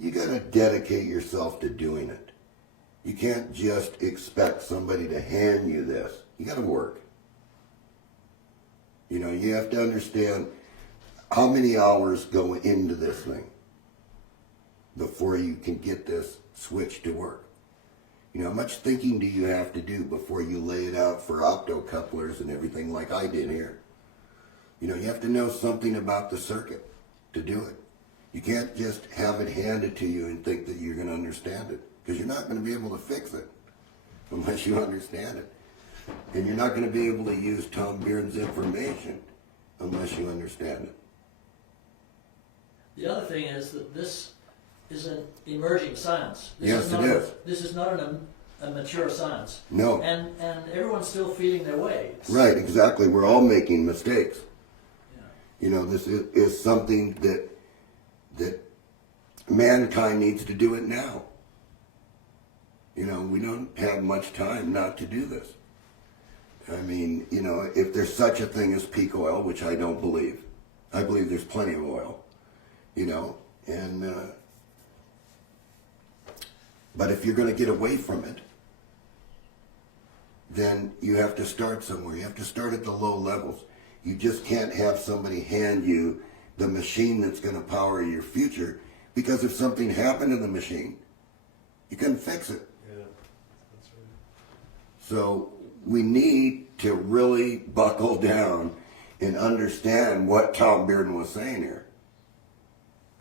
you gotta dedicate yourself to doing it. You can't just expect somebody to hand you this. You gotta work. You know, you have to understand how many hours go into this thing before you can get this switch to work. You know, how much thinking do you have to do before you lay it out for optocouplers and everything like I did here? You know, you have to know something about the circuit to do it. You can't just have it handed to you and think that you're going to understand it, because you're not going to be able to fix it unless you understand it. And you're not going to be able to use Tom Bearden's information unless you understand it. The other thing is that this is an emerging science. Yes, it is. This is not a mature science. No. And everyone's still feeling their way. Right, exactly. We're all making mistakes. Yeah. You know, this is something that mankind needs to do it now. You know, we don't have much time not to do this. I mean, you know, if there's such a thing as peak oil, which I don't believe, I believe there's plenty of oil, you know, and but if you're going to get away from it, then you have to start somewhere. You have to start at the low levels. You just can't have somebody hand you the machine that's going to power your future, because if something happened to the machine, you couldn't fix it. Yeah, that's right. So we need to really buckle down and understand what Tom Bearden was saying here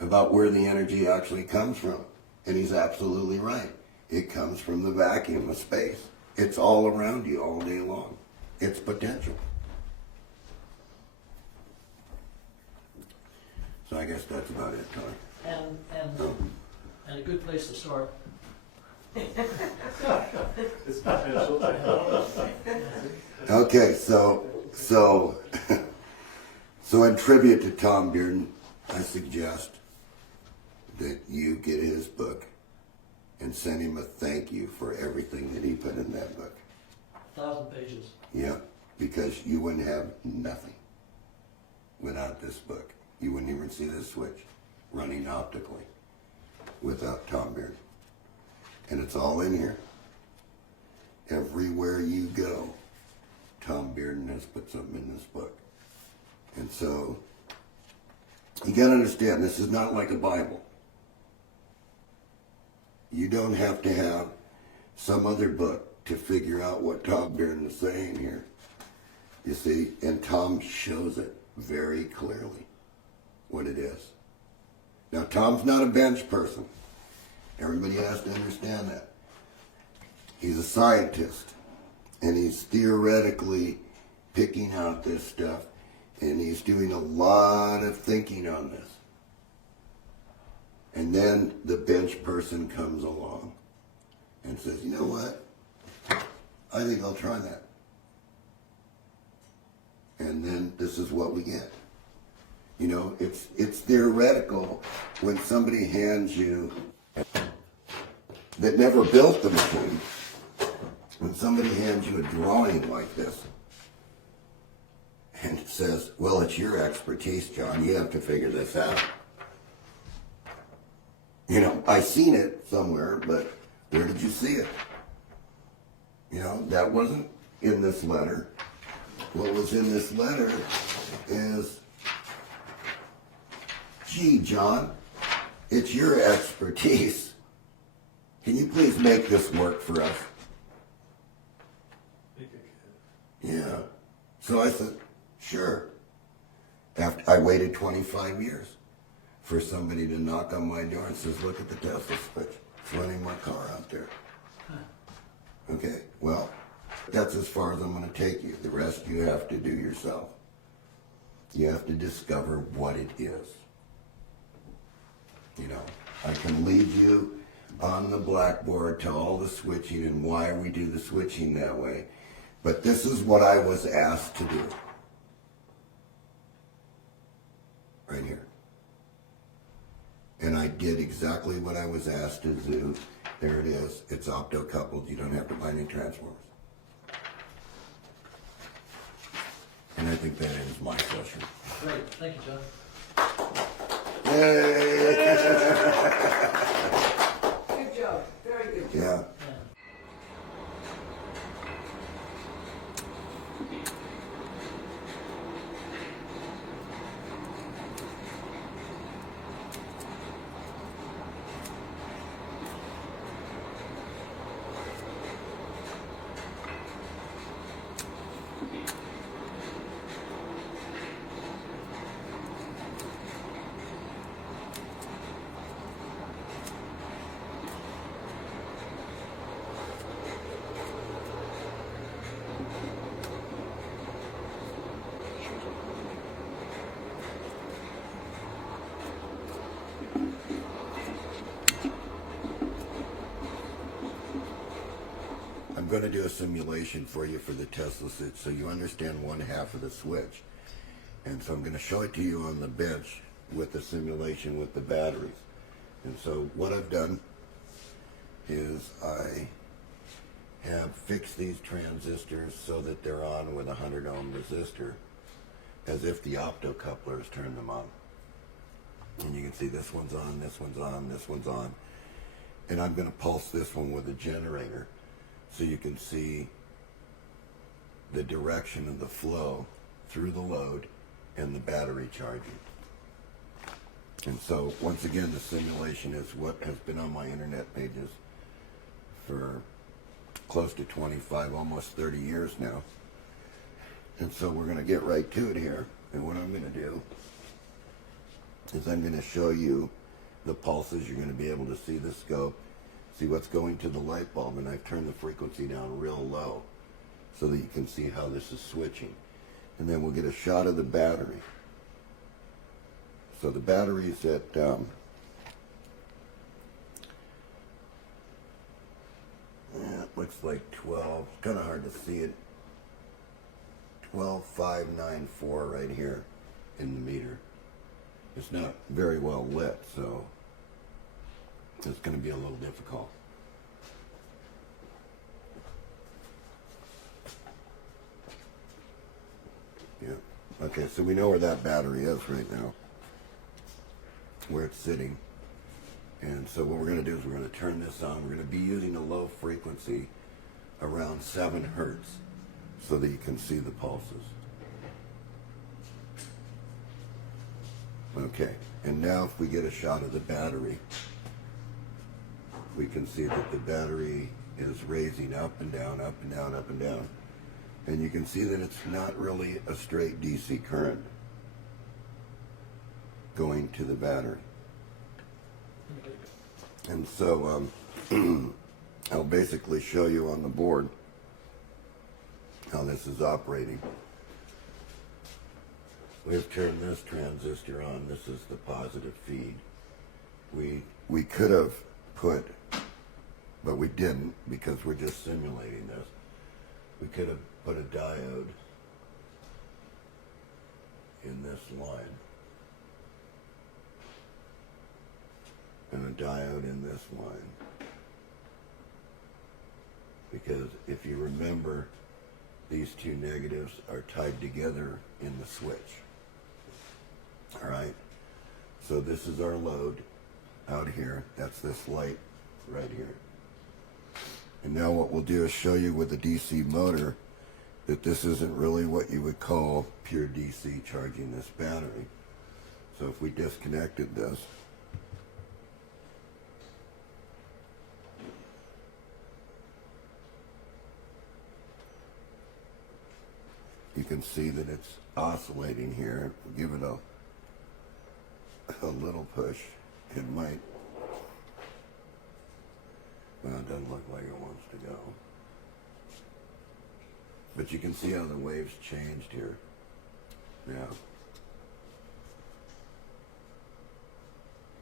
about where the energy actually comes from. And he's absolutely right. It comes from the vacuum of space. It's all around you all day long. It's potential. So I guess that's about it, Tom. And a good place to start. It's potential. Okay, so in tribute to Tom Bearden, I suggest that you get his book and send him a thank you for everything that he put in that book. 1,000 pages. Yeah, because you wouldn't have nothing without this book. You wouldn't even see this switch running optically without Tom Bearden. And it's all in here. Everywhere you go, Tom Bearden has put something in this book. And so, you gotta understand, this is not like a Bible. You don't have to have some other book to figure out what Tom Bearden is saying here. You see, and Tom shows it very clearly what it is. Now, Tom's not a bench person. Everybody has to understand that. He's a scientist, and he's theoretically picking out this stuff, and he's doing a lot of thinking on this. And then the bench person comes along and says, you know what? I think I'll try that. And then this is what we get. You know, it's theoretical when somebody hands you, that never built the machine, when somebody hands you a drawing like this and says, well, it's your expertise, John, you have to figure this out. You know, I seen it somewhere, but where did you see it? You know, that wasn't in this letter. What was in this letter is, gee, John, it's your expertise. Can you please make this work for us? Yeah. So I said, sure. After I waited 25 years for somebody to knock on my door and says, look at the Tesla switch. It's running my car out there. Okay, well, that's as far as I'm going to take you. The rest you have to do yourself. You have to discover what it is. You know, I can lead you on the blackboard to all the switching and why we do the switching that way. But this is what I was asked to do. Right here. And I did exactly what I was asked to do. There it is. It's opto-coupled. You don't have to buy any transformers. And I think that ends my session. Great, thank you, John. Yay! Good job. Very good. Yeah. Yeah. I'm going to do a simulation for you for the Tesla suit so you understand one half of the switch. And so I'm going to show it to you on the bench with the simulation with the batteries. And so what I've done is I have fixed these transistors so that they're on with a 100 ohm resistor as if the optocouplers turn them on. And you can see this one's on, this one's on, this one's on. And I'm going to pulse this one with a generator so you can see the direction of the flow through the load and the battery charging. And so once again, the simulation is what has been on my internet pages for close to 25, almost 30 years now. And so we're going to get right to it here. And what I'm going to do is I'm going to show you the pulses. You're going to be able to see the scope, see what's going to the light bulb, and I've turned the frequency down real low so that you can see how this is switching. And then we'll get a shot of the battery. So the battery's at yeah, it looks like 12, it's kind of hard to see it, 12,594 right here in the meter. It's not very well lit, so it's going to be a little difficult. Yeah. Okay, so we know where that battery is right now, where it's sitting. And so what we're going to do is we're going to turn this on. We're going to be using a low frequency around 7 hertz so that you can see the pulses. Okay, and now if we get a shot of the battery, we can see that the battery is raising up and down, up and down, up and down. And you can see that it's not really a straight DC current going to the battery. And so I'll basically show you on the board how this is operating. We've turned this transistor on. This is the positive feed. We could have put, but we didn't because we're just simulating this. We could have put a diode in this line and a diode in this line. Because if you remember, these two negatives are tied together in the switch. All right, so this is our load out here. That's this light right here. And now what we'll do is show you with the DC motor that this isn't really what you would call pure DC charging this battery. So if we disconnected this, you can see that it's oscillating here. We'll give it a little push. It might, well, it doesn't look like it wants to go. But you can see how the waves changed here. Yeah.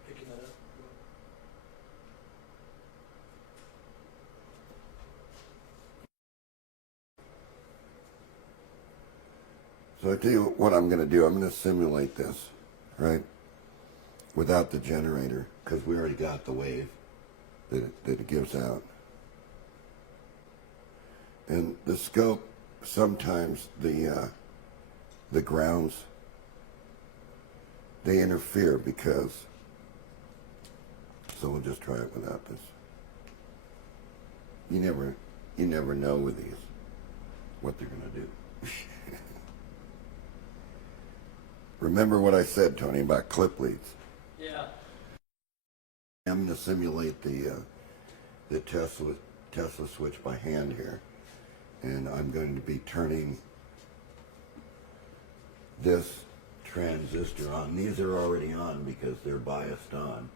Picking that up. So I tell you what I'm going to do. I'm going to simulate this, right, without the generator, because we already got the wave that it gives out. And the scope, sometimes the grounds, they interfere because, so we'll just try it without this. You never know with these what they're going to do. Remember what I said, Tony, about clip leads. Yeah. I'm going to simulate the Tesla switch by hand here, and I'm going to be turning this transistor on. These are already on because they're biased on,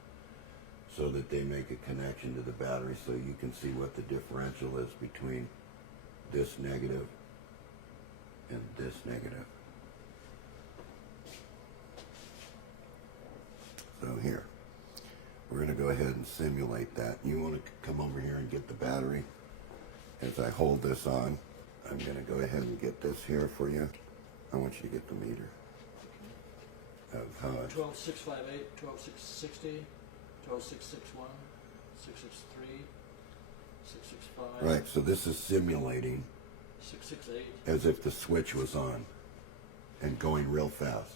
so that they make a connection to the battery, so you can see what the differential is between this negative and this negative. So here, we're going to go ahead and simulate that. You want to come over here and get the battery. As I hold this on, I'm going to go ahead and get this here for you. I want you to get the meter of how it, 12658, 12660, 12661, 663, 665. right, so this is simulating 668. as if the switch was on and going real fast.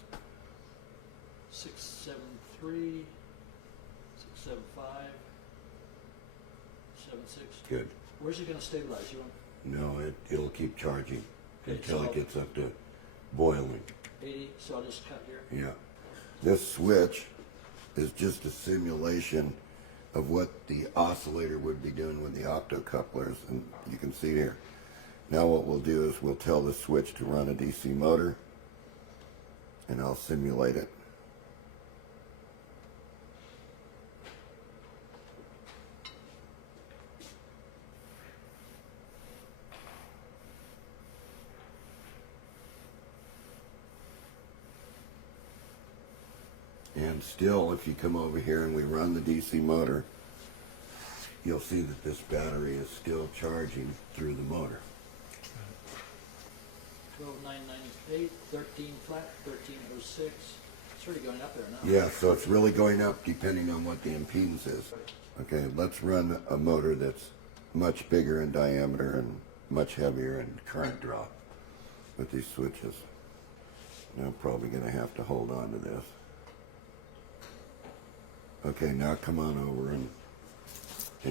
673, 675, 76. Good. Where's it going to stabilize? You want No, it'll keep charging Okay, until so- it gets up to boiling. 80? So I'll just cut here. Yeah. This switch is just a simulation of what the oscillator would be doing with the optocouplers, and you can see here. Now what we'll do is we'll tell the switch to run a DC motor, and I'll simulate it. And still, if you come over here and we run the DC motor, you'll see that this battery is still charging through the motor. 12998, 13 flat, 1306. It's already going up there now. Yeah, so it's really going up depending on what the impedance is. Okay, let's run a motor that's much bigger in diameter and much heavier in current draw with these switches. And I'm probably going to have to hold on to this. Okay, now come on over and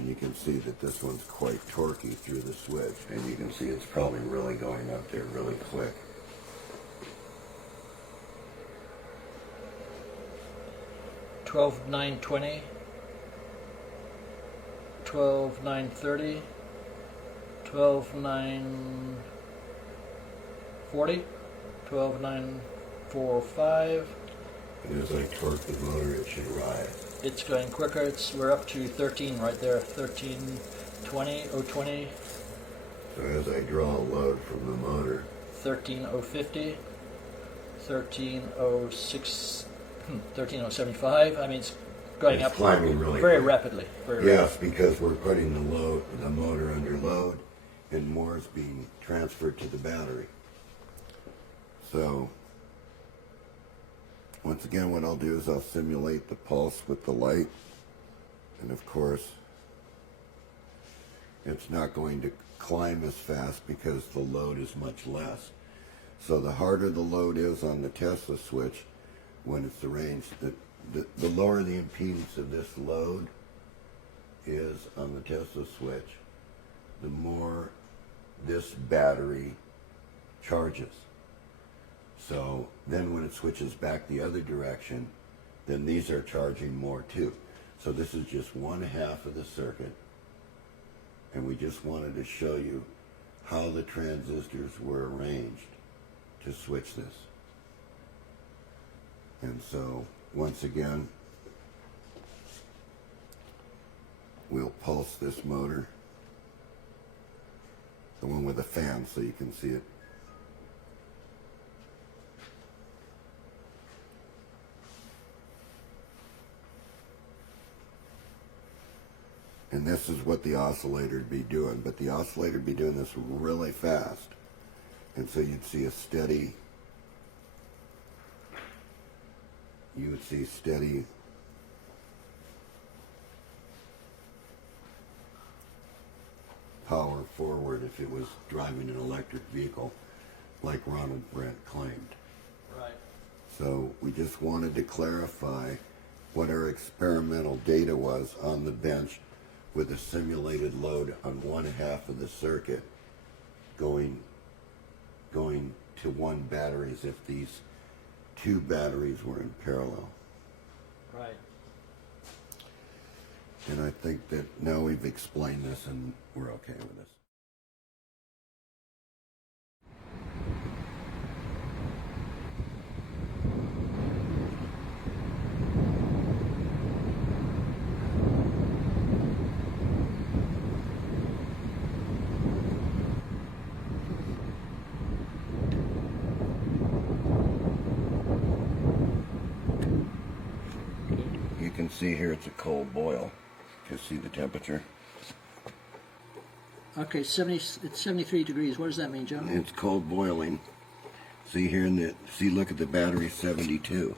you can see that this one's quite torquey through the switch. And you can see it's probably really going up there really quick. Twelve nine 12 930, 12 940, 12 945. And as I torque the motor, it should rise. It's going quicker. We're up to 13 right there. 1320, 020, So as I draw a load from the motor, 13050, 13006, 13075. I mean, it's going it's up climbing really very quick. rapidly. Very Yes, because we're putting the motor under load, and more is being transferred to the battery. So once again, what I'll do is I'll simulate the pulse with the light, and of course it's not going to climb as fast because the load is much less. So the harder the load is on the Tesla switch when it's arranged, the lower the impedance of this load is on the Tesla switch, the more this battery charges. So then when it switches back the other direction, then these are charging more too. So this is just one half of the circuit, and we just wanted to show you how the transistors were arranged to switch this. And so once again, we'll pulse this motor, the one with the fan, so you can see it. And this is what the oscillator would be doing, but the oscillator would be doing this really fast. And so you'd see a steady you would see steady power forward if it was driving an electric vehicle, like Ronald Brent claimed. Right. So we just wanted to clarify what our experimental data was on the bench with a simulated load on one half of the circuit going to one battery as if these two batteries were in parallel. Right. And I think that now we've explained this and we're okay with this. You can see here it's a cold boil. You can see the temperature. Okay, it's 73 degrees. What does that mean, John? It's cold boiling. See here look at the battery 72.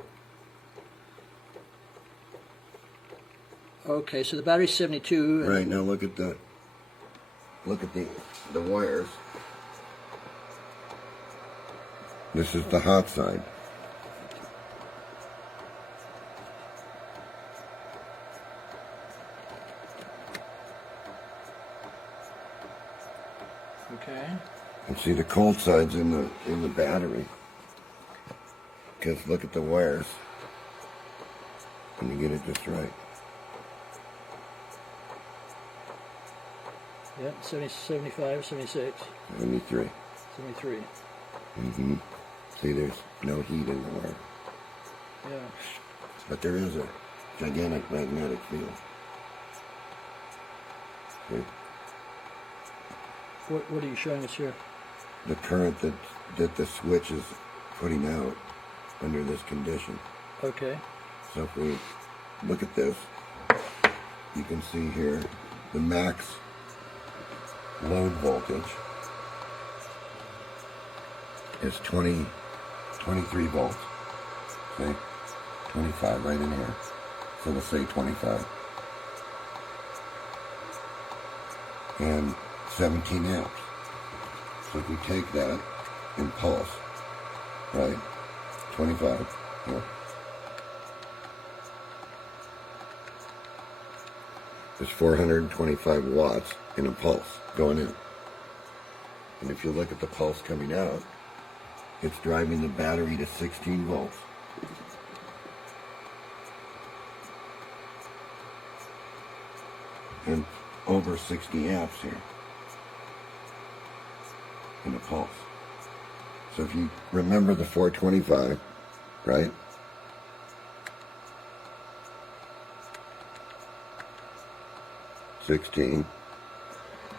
Okay, so the battery's 72. Right, now look at the wires. This is the hot side. Okay. And see the cold side's in the battery. Because look at the wires. And you get it just right. Yep, 70, 75, 76, 73. 73. Mm-hmm. See, there's no heat in the wire. Yeah. But there is a gigantic magnetic field. See? What are you showing us here? The current that the switch is putting out under this condition. Okay. So if we look at this, you can see here the max load voltage is 23 volts. See? 25 right in here. So we'll say 25. And 17 amps. So if we take that in pulse, right? 25. Yeah. There's 425 watts in a pulse going in. And if you look at the pulse coming out, it's driving the battery to 16 volts. And over 60 amps here in a pulse. So if you remember the 425, right? $16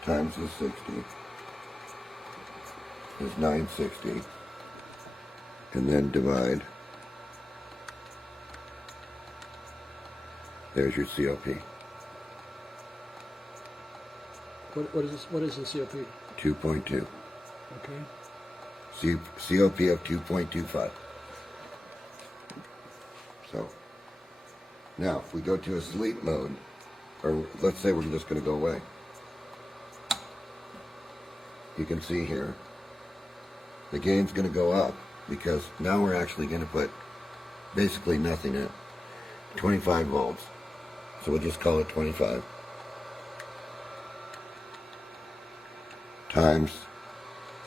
times the 60 is 960, and then divide. There's your COP. What is this? What is the COP? 2.2. Okay. COP of 2.25. So now if we go to a sleep mode, or let's say we're just going to go away, you can see here the gain's going to go up because now we're actually going to put basically nothing in. 25 volts. So we'll just call it 25 times,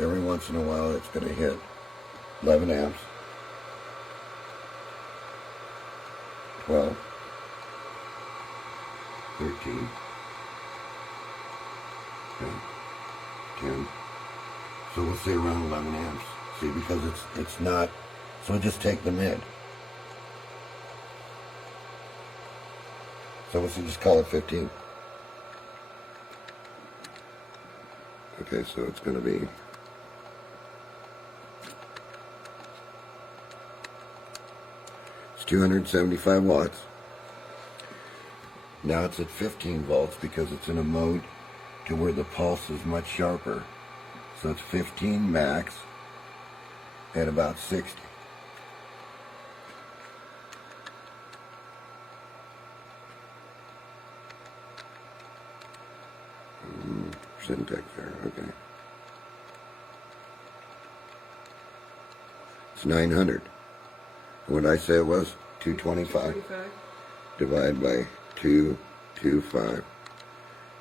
every once in a while it's going to hit 11 amps, 12, 13, 10. So we'll say around 11 amps. See, because it's not, so we'll just take the mid. So we'll just call it 15. Okay, so it's going to be it's 275 watts. Now it's at 15 volts because it's in a mode to where the pulse is much sharper. So it's 15 max at about 60. Syntax error, okay. It's 900. What I say it was? 225. 25. Divide by 225.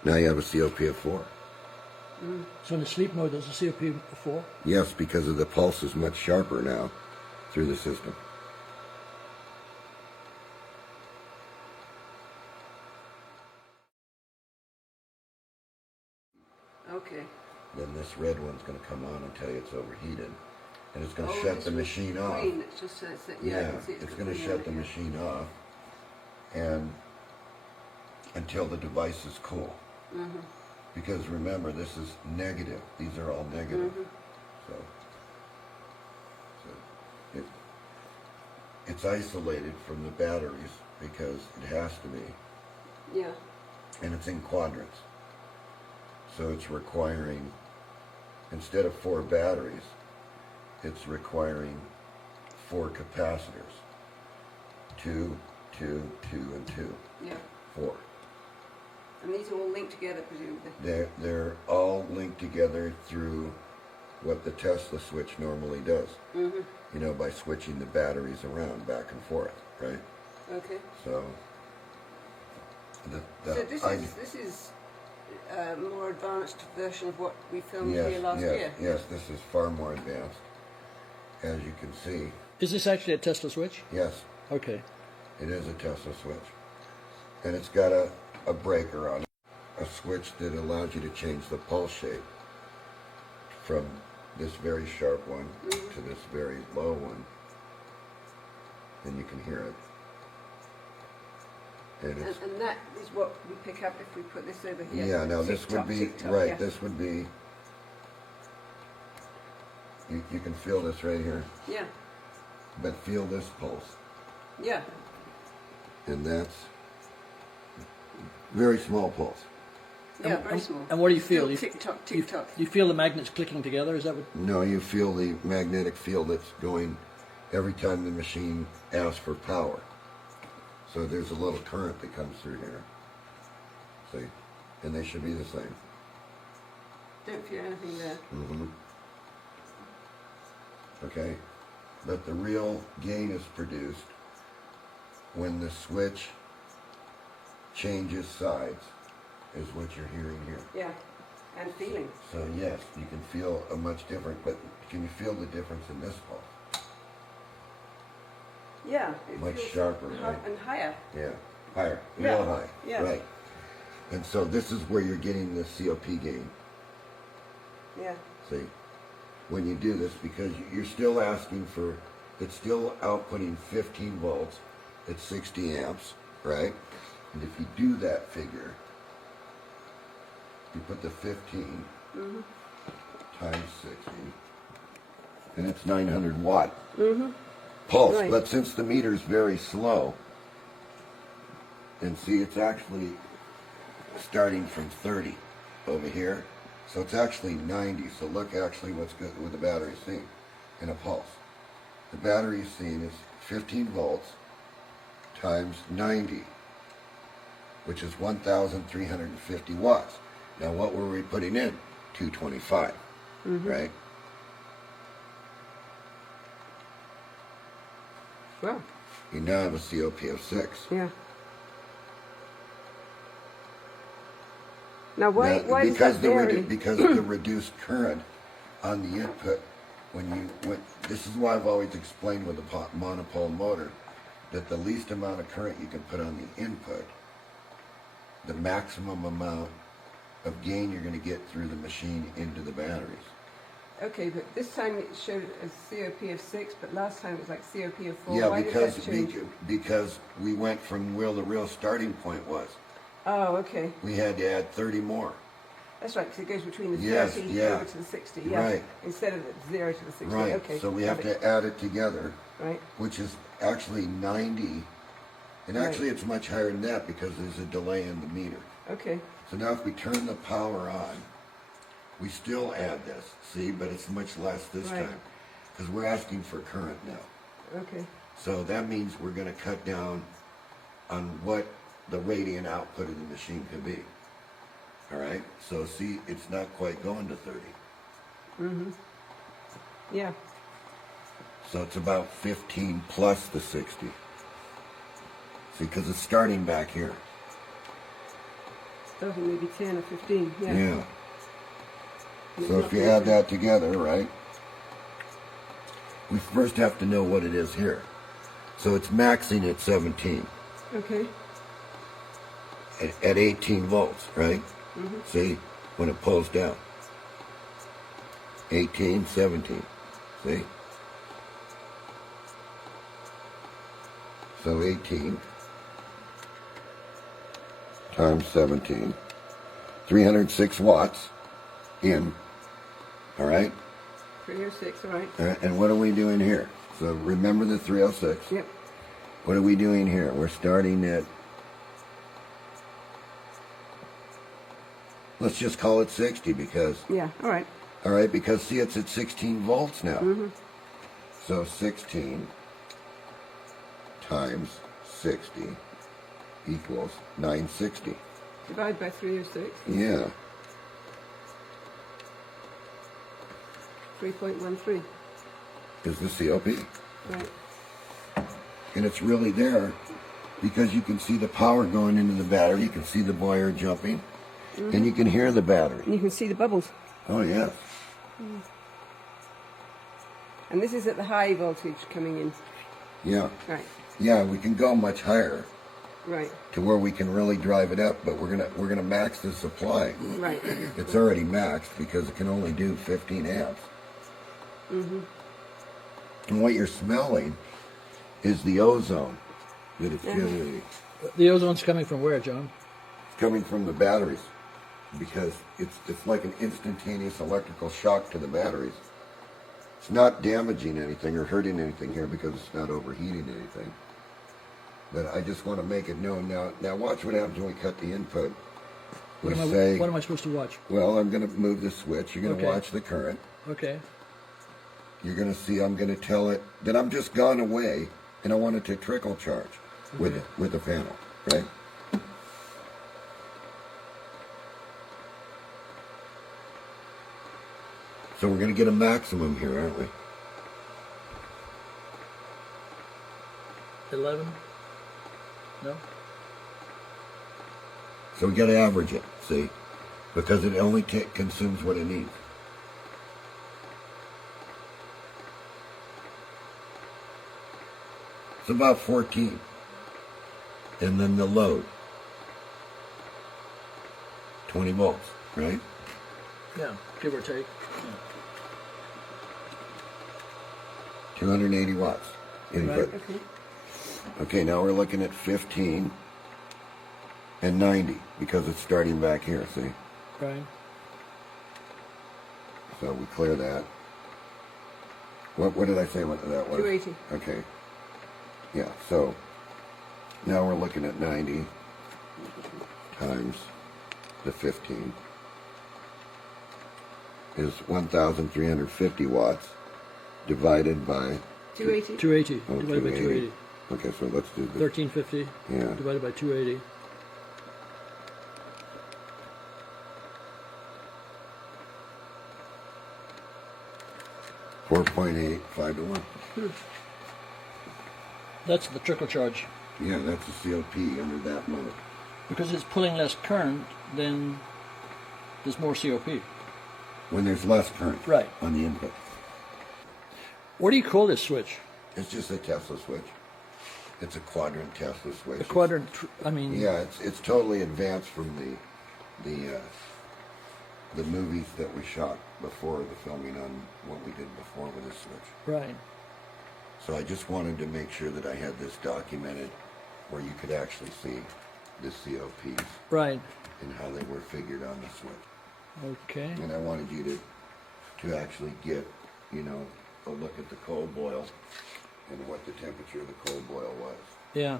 Now you have a COP of 4. So in the sleep mode, there's a COP of 4? Yes, because of the pulse is much sharper now through the system. Okay. Then this red one's going to come on and tell you it's overheated. And it's going to Oh, shut this the was machine off. green. It just says that, yeah, I Yeah, can see it's got going to green shut on the it, yeah. machine off and until the device is cool. Mm-hmm. Because remember, this is negative. These are all negative. Mm-hmm. So it's isolated from the batteries because it has to be. Yeah. And it's in quadrants. So it's requiring, instead of 4 batteries, it's requiring 4 capacitors. 2, 2, 2, and 2. Yeah. 4. And these are all linked together, presumably. They're all linked together through what the Tesla switch normally does. Mm-hmm. You know, by switching the batteries around back and forth, right? Okay. So, So this is a more advanced version of what we filmed yes, here last yes, year. yes, this is far more advanced, as you can see. Is this actually a Tesla switch? Yes, Okay. it is a Tesla switch. And it's got a breaker on it, a switch that allows you to change the pulse shape from this very sharp one to this very low one. And you can hear it. And it's, And that is what we pick up if we put this over here. yeah, now this Tick-tock, would be, tick-tock, right, yeah. this would be, you can feel this right here, Yeah, but feel this pulse. yeah. And that's very small pulse. Yeah, very small. And what do you feel? You- Tick-tock, You, tick-tock. you feel the magnets clicking together? Is that what? No, you feel the magnetic field that's going every time the machine asks for power. So there's a little current that comes through here. See? And they should be the same. Don't feel anything there. Mm-hmm. Okay? But the real gain is produced when the switch changes sides, is what you're hearing here. Yeah, and feeling. So yes, you can feel a much different, but can you feel the difference in this pulse? Yeah. It Much feels sharper, hi- right? And higher. Yeah, higher, Yeah, real high, yeah. right. And so this is where you're getting the COP gain, Yeah. see? When you do this, because you're still asking for, it's still outputting 15 volts at 60 amps, right? And if you do that figure, you put the 15 times 60, and it's 900 watt pulse. Right. But since the meter's very slow, and see, it's actually starting from 30 over here, so it's actually 90. So look actually what's good with the battery seeing in a pulse. The battery seeing is 15 volts times 90, which is 1,350 watts. Now what were we putting in? 225, right? Well, You now have a COP of 6. yeah. Now, why Now, does because that the vary? because of the reduced current on the input, this is why I've always explained with a monopole motor that the least amount of current you can put on the input, the maximum amount of gain you're going to get through the machine into the batteries. Okay, but this time it showed a COP of 6, but last time it was like COP of 4. Yeah, Why because did that change? because we went from where the real starting point was. Oh, okay. We had to add 30 more. That's right, because it goes between the 30 Yes, yeah. over to the 60. Yeah. Right. Instead of the 0 to the 60. Right. Okay. So we got have it. to add it together, Right. which is actually 90. And actually it's much higher than that because there's a delay in the meter. Okay. So now if we turn the power on, we still add this, see, but it's much less this Right. time because we're asking for current now. Okay. So that means we're going to cut down on what the radiant output of the machine can be, All right, so see, it's not quite going to 30. Yeah. So it's about 15 plus the 60. See, because it's starting back here. Starting maybe 10 or 15. Yeah. Yeah. And it's So not if you very add good. that together, right? We first have to know what it is here. So it's maxing at 17, Okay. at 18 volts, right? See, when it pulls down. 18, 17, see? So 18 times 17, 306 watts in, all right? 306, all right. All right, and what are we doing here? So remember the 306. Yep. What are we doing here? We're starting at, let's just call it 60 because, Yeah, all right. all right, because see, it's at 16 volts now. So 16 times 60 equals 960. Divide by 306, Yeah, 3.13. is the COP. Right. And it's really there because you can see the power going into the battery. You can see the boiler jumping. And you can hear the battery. And you can see the bubbles. Oh, yes. And this is at the high voltage coming in. Yeah. Right. Yeah, we can go much higher Right. to where we can really drive it up, but we're gonna max the supply. Right. It's already maxed because it can only do 15 amps. And what you're smelling is the ozone that it's generating. The ozone's coming from where, John? It's coming from the batteries because it's like an instantaneous electrical shock to the batteries. It's not damaging anything or hurting anything here because it's not overheating anything. But I just want to make it known now. Now watch what happens when we cut the input. We say, What am I supposed to watch? well, I'm going to move the switch. You're going to Okay. watch the current. Okay. You're going to see I'm going to tell it that I'm just gone away and I want it to trickle charge with the panel, right? So we're going to get a maximum here, aren't we? 11? No? So we got to average it, see? Because it only consumes what it needs. It's about 14. And then the load. 20 volts, right? Yeah, give or take. 280 watts input. Right. Okay. Okay, now we're looking at 15 and 90 because it's starting back here, see? Right. So we clear that. What did I say what that was? 280. Okay. Yeah, so now we're looking at 90 times the 15 is 1,350 watts divided by, 280. 280 Oh, divided by 280. okay, so let's do the, 1350 yeah, divided by 280. .8, 5 to 1. That's the trickle charge. Yeah, that's the COP under that mode. Because it's pulling less current, then there's more COP. When there's less current Right. on the input. What do you call this switch? It's just a Tesla switch. It's a quadrant Tesla switch. The quadrant, Yeah, it's totally advanced from the movies that we shot before the filming on what we did before with this switch. Right. So I just wanted to make sure that I had this documented where you could actually see the COPs Right. and how they were figured on the switch. Okay. And I wanted you to actually get, a look at the cold boil and what the temperature of the cold boil was. Yeah.